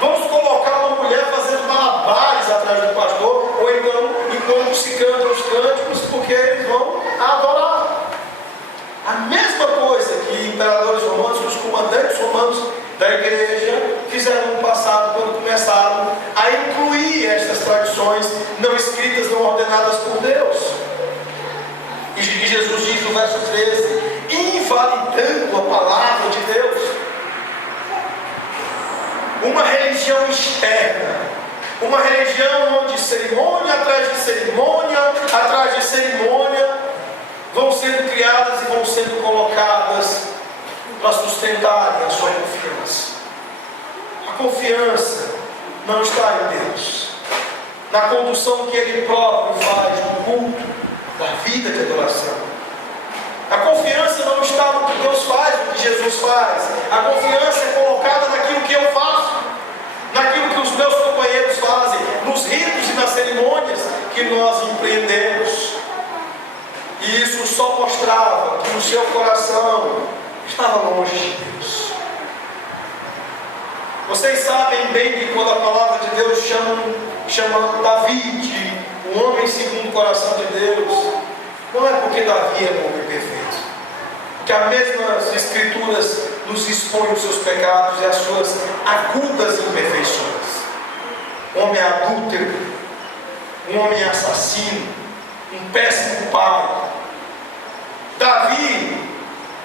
Vamos colocar uma mulher fazendo malabares atrás do pastor, ou então, enquanto se cantam os cânticos, porque eles vão adorar. A mesma coisa que imperadores romanos, que os comandantes romanos da igreja fizeram no passado, quando começaram a incluir estas tradições não escritas, não ordenadas por Deus. E Jesus diz no verso 13: invalidando a palavra de Deus. Uma religião externa, uma religião onde cerimônia atrás de cerimônia vão sendo criadas e vão sendo colocadas para sustentarem a sua confiança. A confiança não está em Deus, na condução que Ele próprio faz no culto, da vida de adoração. A confiança não está no que Deus faz, no que Jesus faz. A confiança é colocada naquilo que eu faço, naquilo que os meus companheiros fazem, nos ritos e nas cerimônias que nós empreendemos. E isso só mostrava que o seu coração estava longe de Deus. Vocês sabem bem que quando a palavra de Deus chama Davi de um homem segundo o coração de Deus, não é porque Davi é um homem perfeito, porque as mesmas escrituras nos expõem os seus pecados e as suas agudas imperfeições. Um homem adúltero, um homem assassino, um péssimo pai. Davi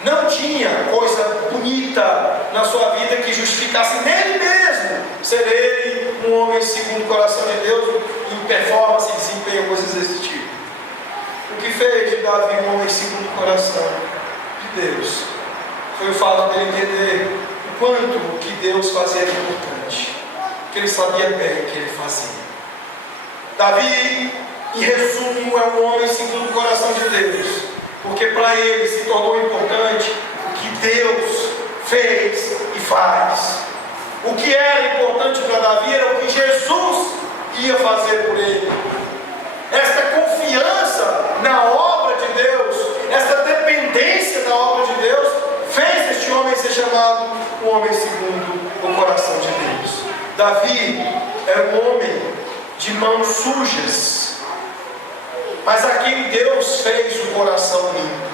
não tinha coisa bonita na sua vida que justificasse nele mesmo ser ele um homem segundo o coração de Deus, em performance, desempenho, coisas desse tipo. O que fez de Davi um homem segundo o coração de Deus foi o fato dele entender o quanto o que Deus fazia era importante, porque ele sabia bem o que ele fazia. Davi, em resumo, é um homem segundo o coração de Deus, porque para ele se tornou importante o que Deus fez e faz. O que era importante para Davi era o que Jesus ia fazer por ele. Esta confiança na obra de Deus, esta dependência da obra de Deus, fez este homem ser chamado um homem segundo o coração de Deus. Davi era um homem de mãos sujas, mas a quem Deus fez o coração limpo.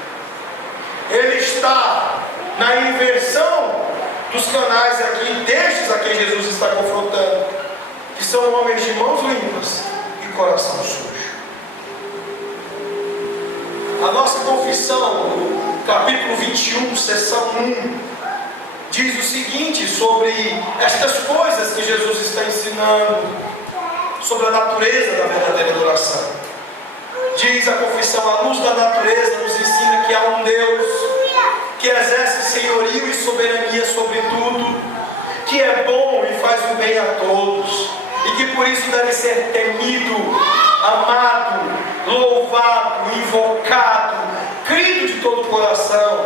Ele está na inversão dos canais aqui, destes a quem Jesus está confrontando, que são homens de mãos limpas e coração sujo. A nossa confissão, no capítulo 21, seção 1, diz o seguinte sobre estas coisas que Jesus está ensinando, sobre a natureza da verdadeira adoração. Diz a confissão: a luz da natureza nos ensina que há um Deus que exerce senhorio e soberania sobre tudo, que é bom e faz o bem a todos, e que por isso deve ser temido, amado, louvado, invocado, crido de todo o coração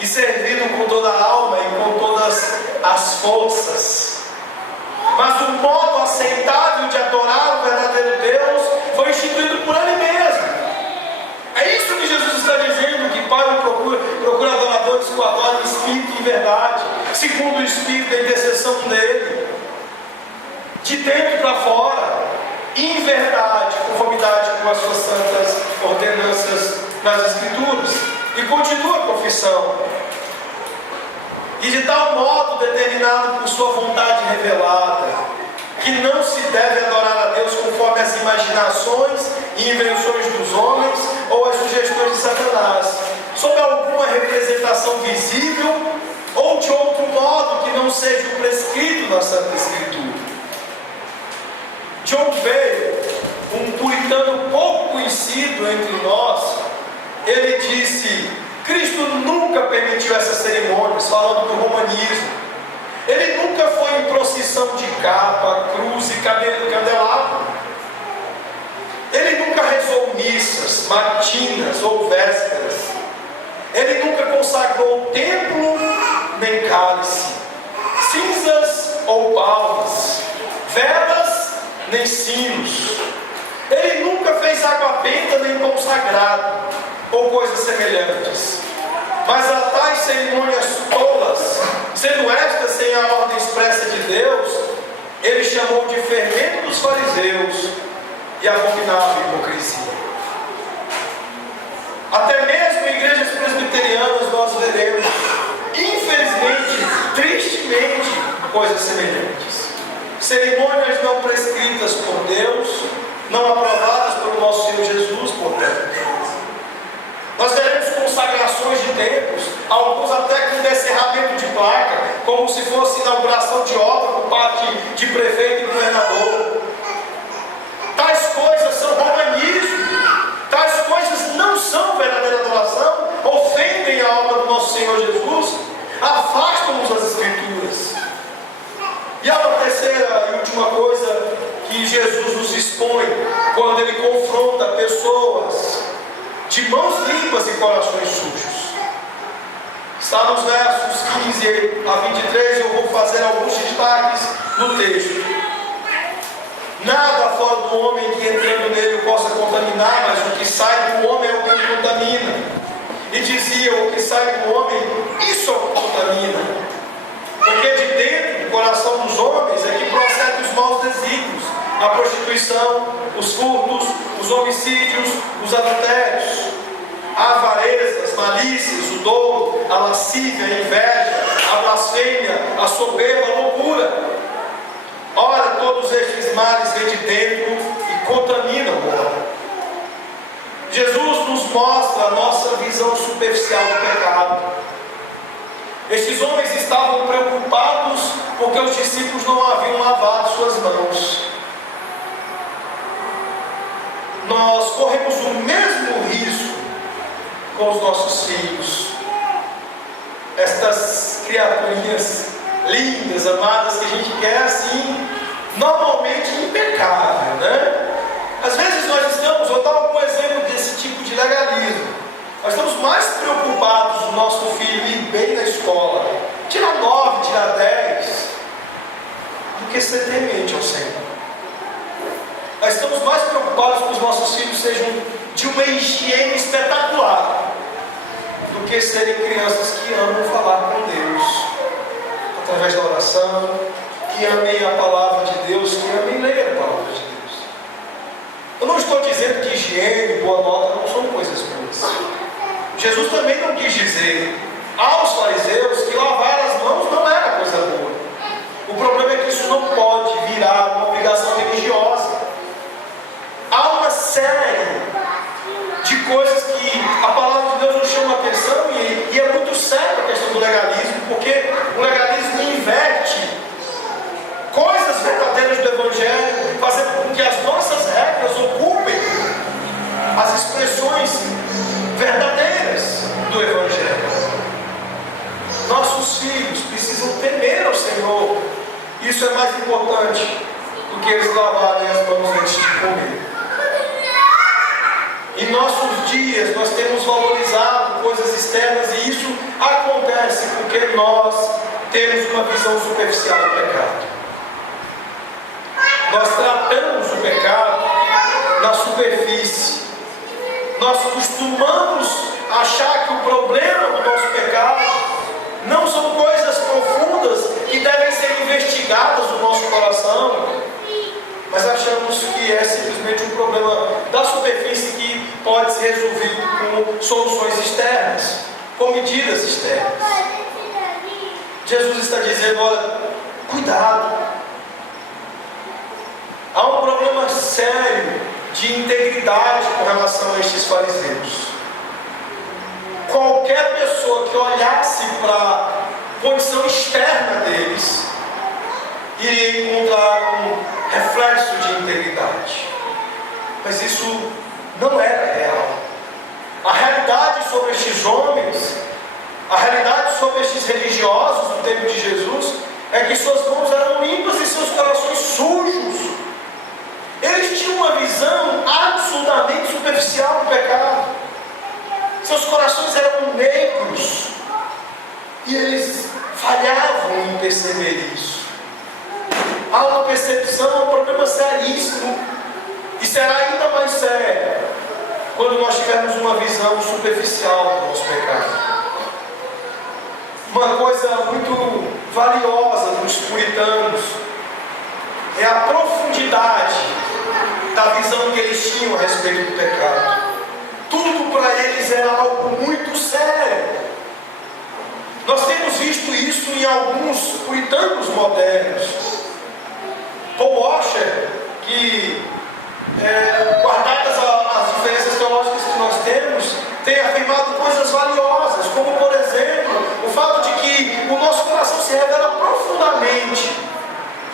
e servido com toda a alma e com todas as forças. Mas o modo aceitável de adorar o verdadeiro Deus foi instituído por Ele mesmo. É isso que Jesus está dizendo, que Pai procura adoradores que o adoram em espírito e em verdade, segundo o espírito da intercessão dele, de dentro para fora, em verdade, conformidade com as suas santas ordenanças nas Escrituras. E continua a confissão. E de tal modo determinado por sua vontade revelada, que não se deve adorar a Deus conforme as imaginações e invenções dos homens ou as sugestões de Satanás, sob alguma representação visível ou de outro modo que não seja o prescrito na Santa Escritura. John Bale, um puritano pouco conhecido entre nós, ele disse: Cristo nunca permitiu essas cerimônias, falando do romanismo. Ele nunca foi em procissão de capa, cruz e candelabro. Ele nunca rezou missas, matinas ou vésperas. Ele nunca consagrou templo nem cálice, cinzas ou palmas, velas nem sinos. Ele nunca fez água benta nem pão sagrado ou coisas semelhantes. Mas a tais cerimônias tolas, sendo estas sem a ordem expressa de Deus, ele chamou de fermento dos fariseus e abominável hipocrisia. Até mesmo em igrejas presbiterianas nós veremos, infelizmente, tristemente, coisas semelhantes. Cerimônias não prescritas por Deus, não aprovadas pelo nosso Senhor Jesus, portanto. Nós teremos consagrações de templos, alguns até com descerramento de placa, como se fosse inauguração de obra por parte de prefeito e governador. Tais coisas são romanismo, tais coisas não são verdadeira adoração, ofendem a obra do nosso Senhor Jesus, afastam-nos das Escrituras. E há uma terceira e última coisa que Jesus nos expõe quando ele confronta pessoas de mãos limpas e corações sujos. Está nos versos 15 a 23, eu vou fazer alguns destaques no texto. Nada fora do homem que entrando nele o possa contaminar, mas o que sai do homem é o que o contamina. E dizia: o que sai do homem, isso é o que contamina. Porque de dentro do coração dos homens é que procedem os maus desígnios, a prostituição, os furtos, os homicídios, os adultérios, a avareza, as malícias, o dolo, a lascívia, a inveja, a blasfêmia, a soberba, a loucura. Ora, todos estes males vêm de dentro e contaminam o homem. Jesus nos mostra a nossa visão superficial do pecado. Estes homens estavam preocupados porque os discípulos não haviam lavado suas mãos. Nós corremos o mesmo risco com os nossos filhos. Estas criaturinhas lindas, amadas, que a gente quer assim, normalmente impecável, né? Às vezes nós estamos, eu estava com um exemplo desse tipo de legalismo. Nós estamos mais preocupados do nosso filho ir bem na escola, tirar 9, tirar 10, do que ser temente ao Senhor. Nós estamos mais preocupados que os nossos filhos sejam de uma higiene espetacular, do que serem crianças que amam falar com Deus, através da oração, que amem a palavra de Deus, que amem ler a palavra de Deus. Eu não estou dizendo que higiene e boa nota não são coisas boas. Jesus também não quis dizer aos fariseus que lavar as mãos não era coisa boa. O problema é que isso não pode virar uma obrigação religiosa. Há uma série de coisas que a palavra de Deus nos chama a atenção e é muito séria a questão do legalismo, porque o legalismo inverte coisas verdadeiras do Evangelho, fazendo com que as nossas regras ocupem as expressões verdadeiras do Evangelho. Nossos filhos precisam temer ao Senhor. Isso é mais importante do que eles lavarem as mãos antes de comer. Em nossos dias nós temos valorizado coisas externas e isso acontece porque nós temos uma visão superficial do pecado. Nós tratamos o pecado na superfície. Nós costumamos achar que o problema do nosso pecado não são coisas profundas que devem ser investigadas no nosso coração, mas achamos que é simplesmente um problema da superfície que pode ser resolvido com soluções externas, com medidas externas. Jesus está dizendo: olha, cuidado. Há um problema sério de integridade com relação a estes fariseus. Qualquer pessoa que olhasse para a condição externa deles iria encontrar um reflexo de integridade. Mas isso não era real. A realidade sobre estes homens, a realidade sobre estes religiosos do tempo de Jesus, é que suas mãos eram limpas e seus corações sujos. Eles tinham uma visão absolutamente superficial do pecado. Seus corações eram negros. E eles falhavam em perceber isso. Há uma percepção, um problema seríssimo. E será ainda mais sério quando nós tivermos uma visão superficial do nosso pecado. Uma coisa muito valiosa dos puritanos é a profundidade da visão que eles tinham a respeito do pecado. Tudo para eles era algo muito sério. Nós temos visto isso em alguns puritanos modernos. Paul Washer, que guardadas as diferenças teológicas que nós temos, tem afirmado coisas valiosas, como por exemplo, o fato de que o nosso coração se revela profundamente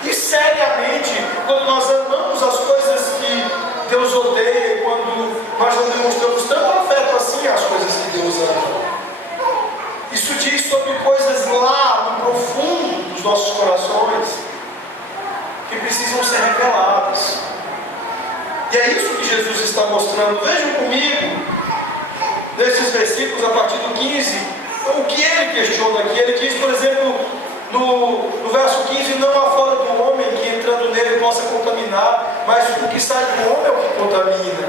e seriamente quando nós amamos as coisas que Deus odeia, e quando nós não demonstramos tanto afeto assim às coisas que Deus ama. Isso diz sobre coisas lá no profundo dos nossos corações que precisam ser reveladas. E é isso que Jesus está mostrando. Vejam comigo, nesses versículos, a partir do 15, o que ele questiona aqui. Ele diz, por exemplo, no verso 15: não há fora do homem que entrando nele possa contaminar, mas o que sai do homem é o que contamina.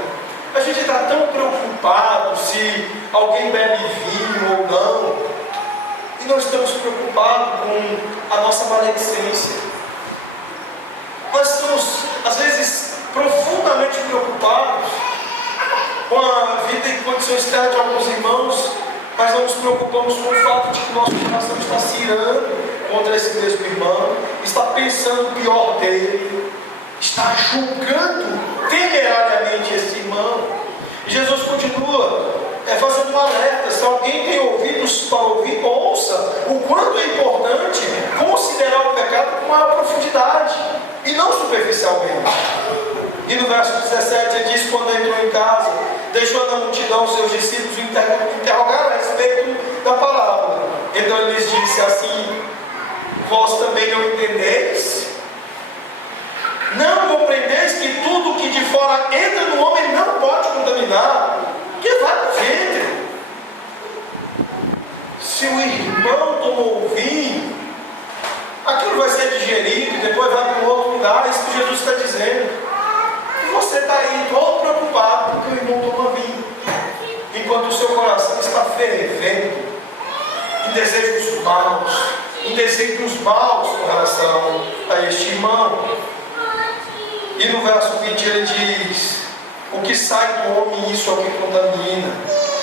A gente está tão preocupado se alguém bebe vinho ou não, e nós estamos preocupados com a nossa maledicência. Nós estamos, às vezes, profundamente preocupados com a vida e condição externa de alguns irmãos, mas não nos preocupamos com o fato de que nosso coração está se irando contra esse mesmo irmão, está pensando o pior dele, está julgando temerariamente esse irmão. E Jesus continua fazendo um alerta: se alguém tem ouvidos para ouvir, ouça o quanto é importante considerar o pecado com maior profundidade e não superficialmente. E no verso 17 ele diz: quando entrou em casa, deixou na multidão seus discípulos interrogar a respeito da parábola. Então ele lhes disse assim: vós também não entendeis? Não compreendeis que tudo que de fora entra no homem não pode contaminar, que vai para o ventre? Se o irmão tomou vinho, aquilo vai ser digerido e depois vai para um outro lugar. Isso que Jesus está dizendo. E você está aí todo preocupado porque o irmão toma vinho, enquanto o seu coração está fervendo em desejos maus, com relação a este irmão. E no verso 20 ele diz: o que sai do homem, isso é o que contamina,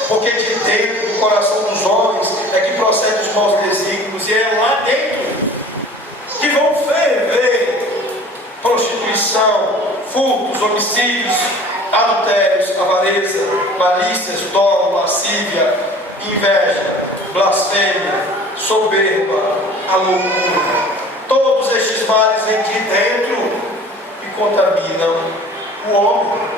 porque de dentro do coração dos homens é que procedem os maus desígnios, e é lá dentro que vão ferver prostituição, furtos, homicídios, adultérios, avareza, malícias, dolo, lascívia, inveja, blasfêmia, soberba, a loucura. Todos estes males vêm de dentro e contaminam o homem.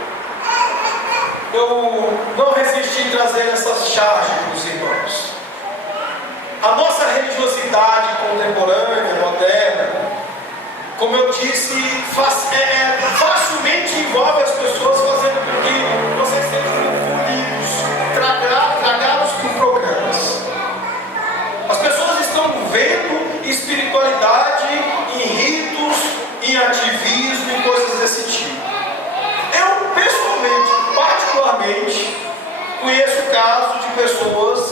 Eu não resisti em trazer essa charge para os irmãos. A nossa religiosidade contemporânea, moderna, como eu disse, facilmente envolve as pessoas, fazendo com que vocês sejam engolidos, tragados por programas. As pessoas estão vendo espiritualidade em ritos, em ativismo, em coisas desse tipo. Eu, pessoalmente, particularmente, conheço casos de pessoas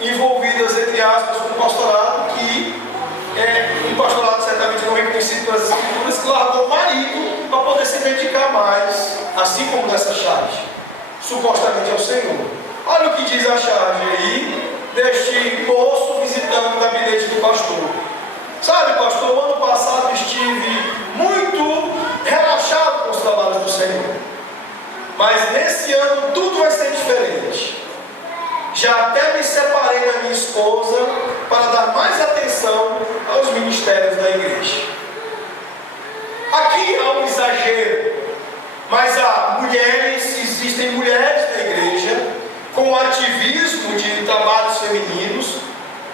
envolvidas, entre aspas, com pastorado, que um pastorado certamente não reconhecido pelas escrituras, que largou o marido para poder se dedicar mais, assim como nessa charge, supostamente ao Senhor. Olha o que diz a charge aí deste moço visitando o gabinete do pastor. Sabe, pastor, o ano passado estive muito relaxado com os trabalhos do Senhor, mas nesse ano tudo vai ser diferente. Já até me separei da minha esposa para dar mais atenção aos ministérios da igreja. Aqui há um exagero, mas há existem mulheres na igreja com ativismo de trabalhos femininos,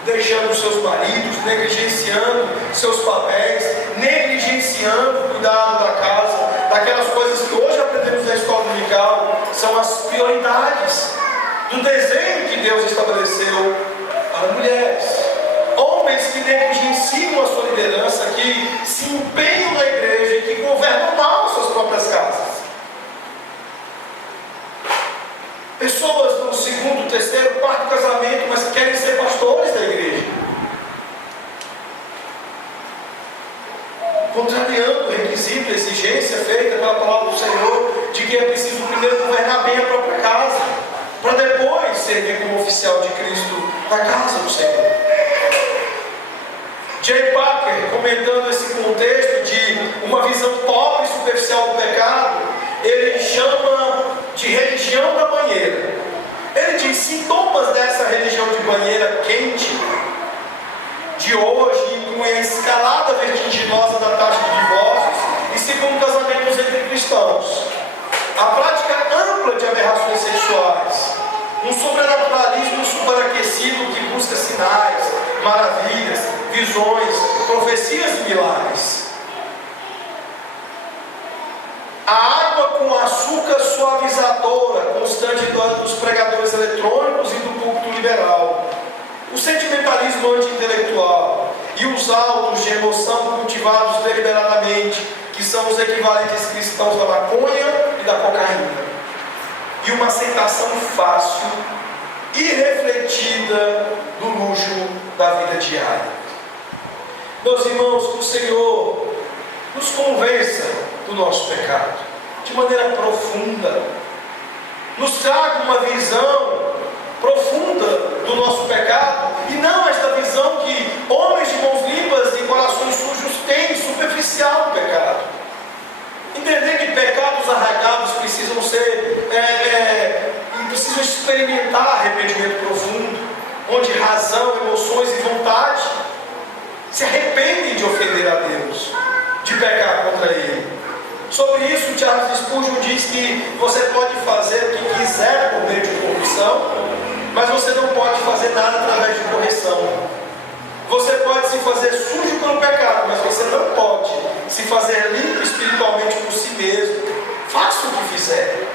deixando seus maridos, negligenciando seus papéis, negligenciando o cuidado da casa, daquelas coisas que hoje aprendemos na escola dominical, são as prioridades do desenho que Deus estabeleceu para mulheres. Homens que negligenciam a sua liderança, que se empenham na igreja e que governam mal suas próprias casas. Pessoas no segundo, terceiro, quarto casamento, mas que querem ser pastores da igreja, contrariando o requisito, a exigência feita pela palavra do Senhor, de que é preciso primeiro governar bem a própria casa, para depois servir como oficial de Cristo na casa do Senhor. Jay Packer, comentando esse contexto de uma visão pobre e superficial do pecado, ele chama de religião da banheira. Ele diz: sintomas dessa religião de banheira quente de hoje incluem a escalada vertiginosa da taxa de divórcios e segundo casamentos entre cristãos, a prática ampla de aberrações sexuais, um sobrenaturalismo superaquecido que busca sinais, maravilhas, visões, profecias e milagres. A água com açúcar suavizadora constante dos pregadores eletrônicos e do púlpito liberal, o sentimentalismo anti-intelectual e os autos de emoção cultivados deliberadamente, que são os equivalentes cristãos da maconha e da cocaína, e uma aceitação fácil, irrefletida do luxo da vida diária. Meus irmãos, que o Senhor nos convença do nosso pecado de maneira profunda, nos traga uma visão profunda do nosso pecado, e não esta visão que homens de mãos limpas e corações sujos têm, superficial do pecado. Entender que pecados arraigados precisam precisam experimentar arrependimento profundo, onde razão, emoções e vontade se arrependem de ofender a Deus, de pecar contra Ele. Sobre isso, Charles Spurgeon diz que você pode fazer o que quiser por meio de corrupção, mas você não pode fazer nada através de correção. Você pode se fazer sujo pelo pecado, mas você não pode se fazer limpo espiritualmente por si mesmo. Faça o que fizer.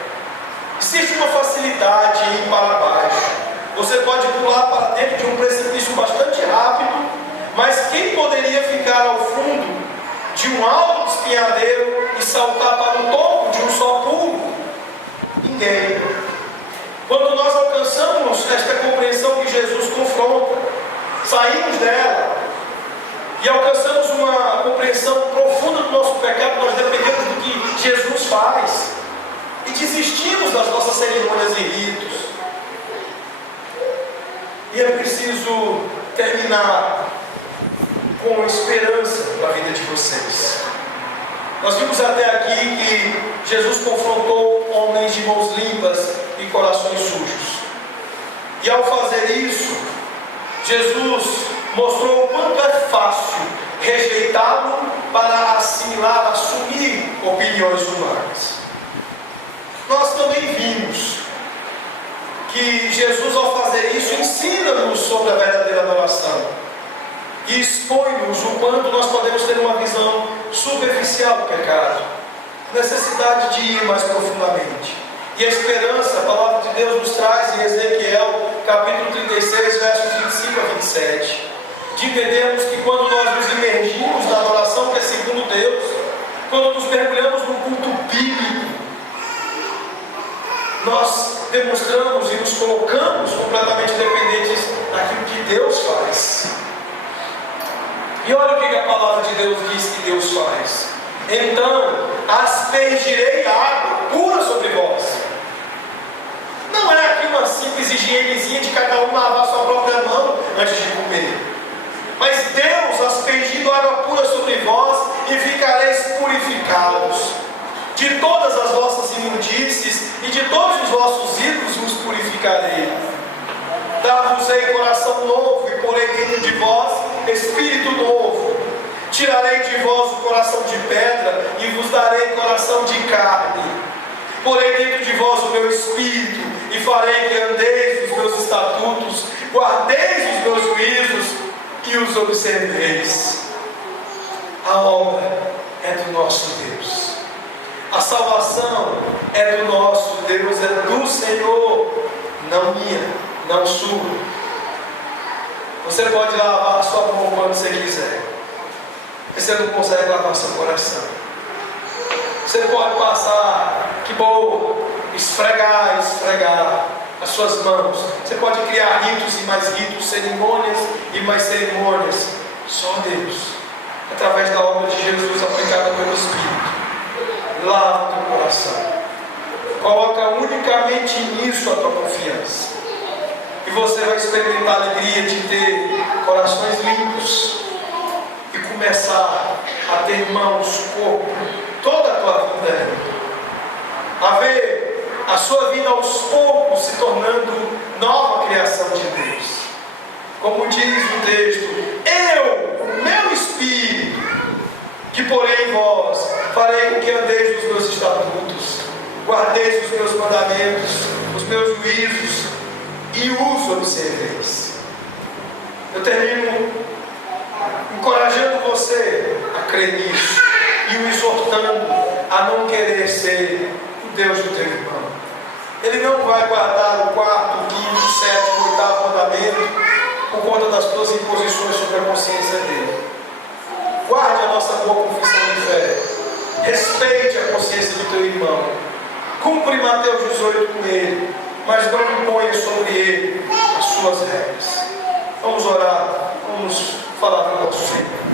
Existe uma facilidade em ir para baixo. Você pode pular para dentro de um precipício bastante rápido, mas quem poderia ficar ao fundo de um alto espinhadeiro e saltar para o topo de um só pulo? Ninguém. Quando nós alcançamos esta compreensão que Jesus confronta, saímos dela e alcançamos uma compreensão profunda do nosso pecado, nós dependemos do que Jesus faz e desistimos das nossas cerimônias e ritos. E é preciso terminar com esperança para a vida de vocês. Nós vimos até aqui que Jesus confrontou homens de mãos limpas e corações sujos. E ao fazer isso, Jesus mostrou o quanto é fácil rejeitá-lo para assimilar, assumir opiniões humanas. Nós também vimos que Jesus, ao fazer isso, ensina-nos sobre a verdadeira adoração. e expõe-nos o quanto nós podemos ter uma visão superficial do pecado, necessidade de ir mais profundamente. E a esperança, a palavra de Deus nos traz em Ezequiel, capítulo 36, versos 25 a 27, de entendermos que quando nós nos imergimos na adoração que é segundo Deus, quando nos mergulhamos no culto bíblico, nós demonstramos e nos colocamos completamente dependentes daquilo que Deus faz. E olha o que a palavra de Deus diz que Deus faz. Então aspergirei água pura sobre vós. Não é aqui uma simples higienezinha de cada um lavar sua própria mão antes de comer. Mas Deus aspergindo água pura sobre vós, e ficareis purificados. De todas as vossas imundícies e de todos os vossos ídolos vos purificarei. Dar-vos-ei coração novo, e porei dentro de vós espírito novo. Tirarei de vós o coração de pedra, e vos darei coração de carne. Porei dentro de vós o meu espírito, e farei que andeis nos meus estatutos, guardeis os meus juízos, e os observeis. A obra é do nosso Deus. A salvação é do nosso Deus, é do Senhor, não minha, não sua. Você pode lavar a sua mão quando você quiser, mas você não consegue lavar seu coração. Você pode passar, que bom, esfregar as suas mãos. Você pode criar ritos e mais ritos, cerimônias e mais cerimônias. Só Deus, através da obra de Jesus aplicada pelo Espírito, lava o teu coração. Coloca unicamente nisso a tua confiança, e você vai experimentar a alegria de ter corações limpos e começar a ter mãos, corpo, toda a tua vida, a ver a sua vida aos poucos se tornando nova criação de Deus. Como diz o texto: eu, o meu Espírito, que porém em vós, farei com que andeis nos meus estatutos, guardeis os meus mandamentos, os meus juízos, e os observeis. Eu termino encorajando você a crer nisso, e o exortando a não querer ser o Deus do teu irmão. Ele não vai guardar o quarto, o quinto, o sétimo, o oitavo mandamento por conta das tuas imposições sobre a consciência dele. Guarde a nossa boa confissão de fé. Respeite a consciência do teu irmão. Cumpre Mateus 18 com ele, mas não imponha sobre ele as suas regras. Vamos orar, vamos falar com o nosso Senhor.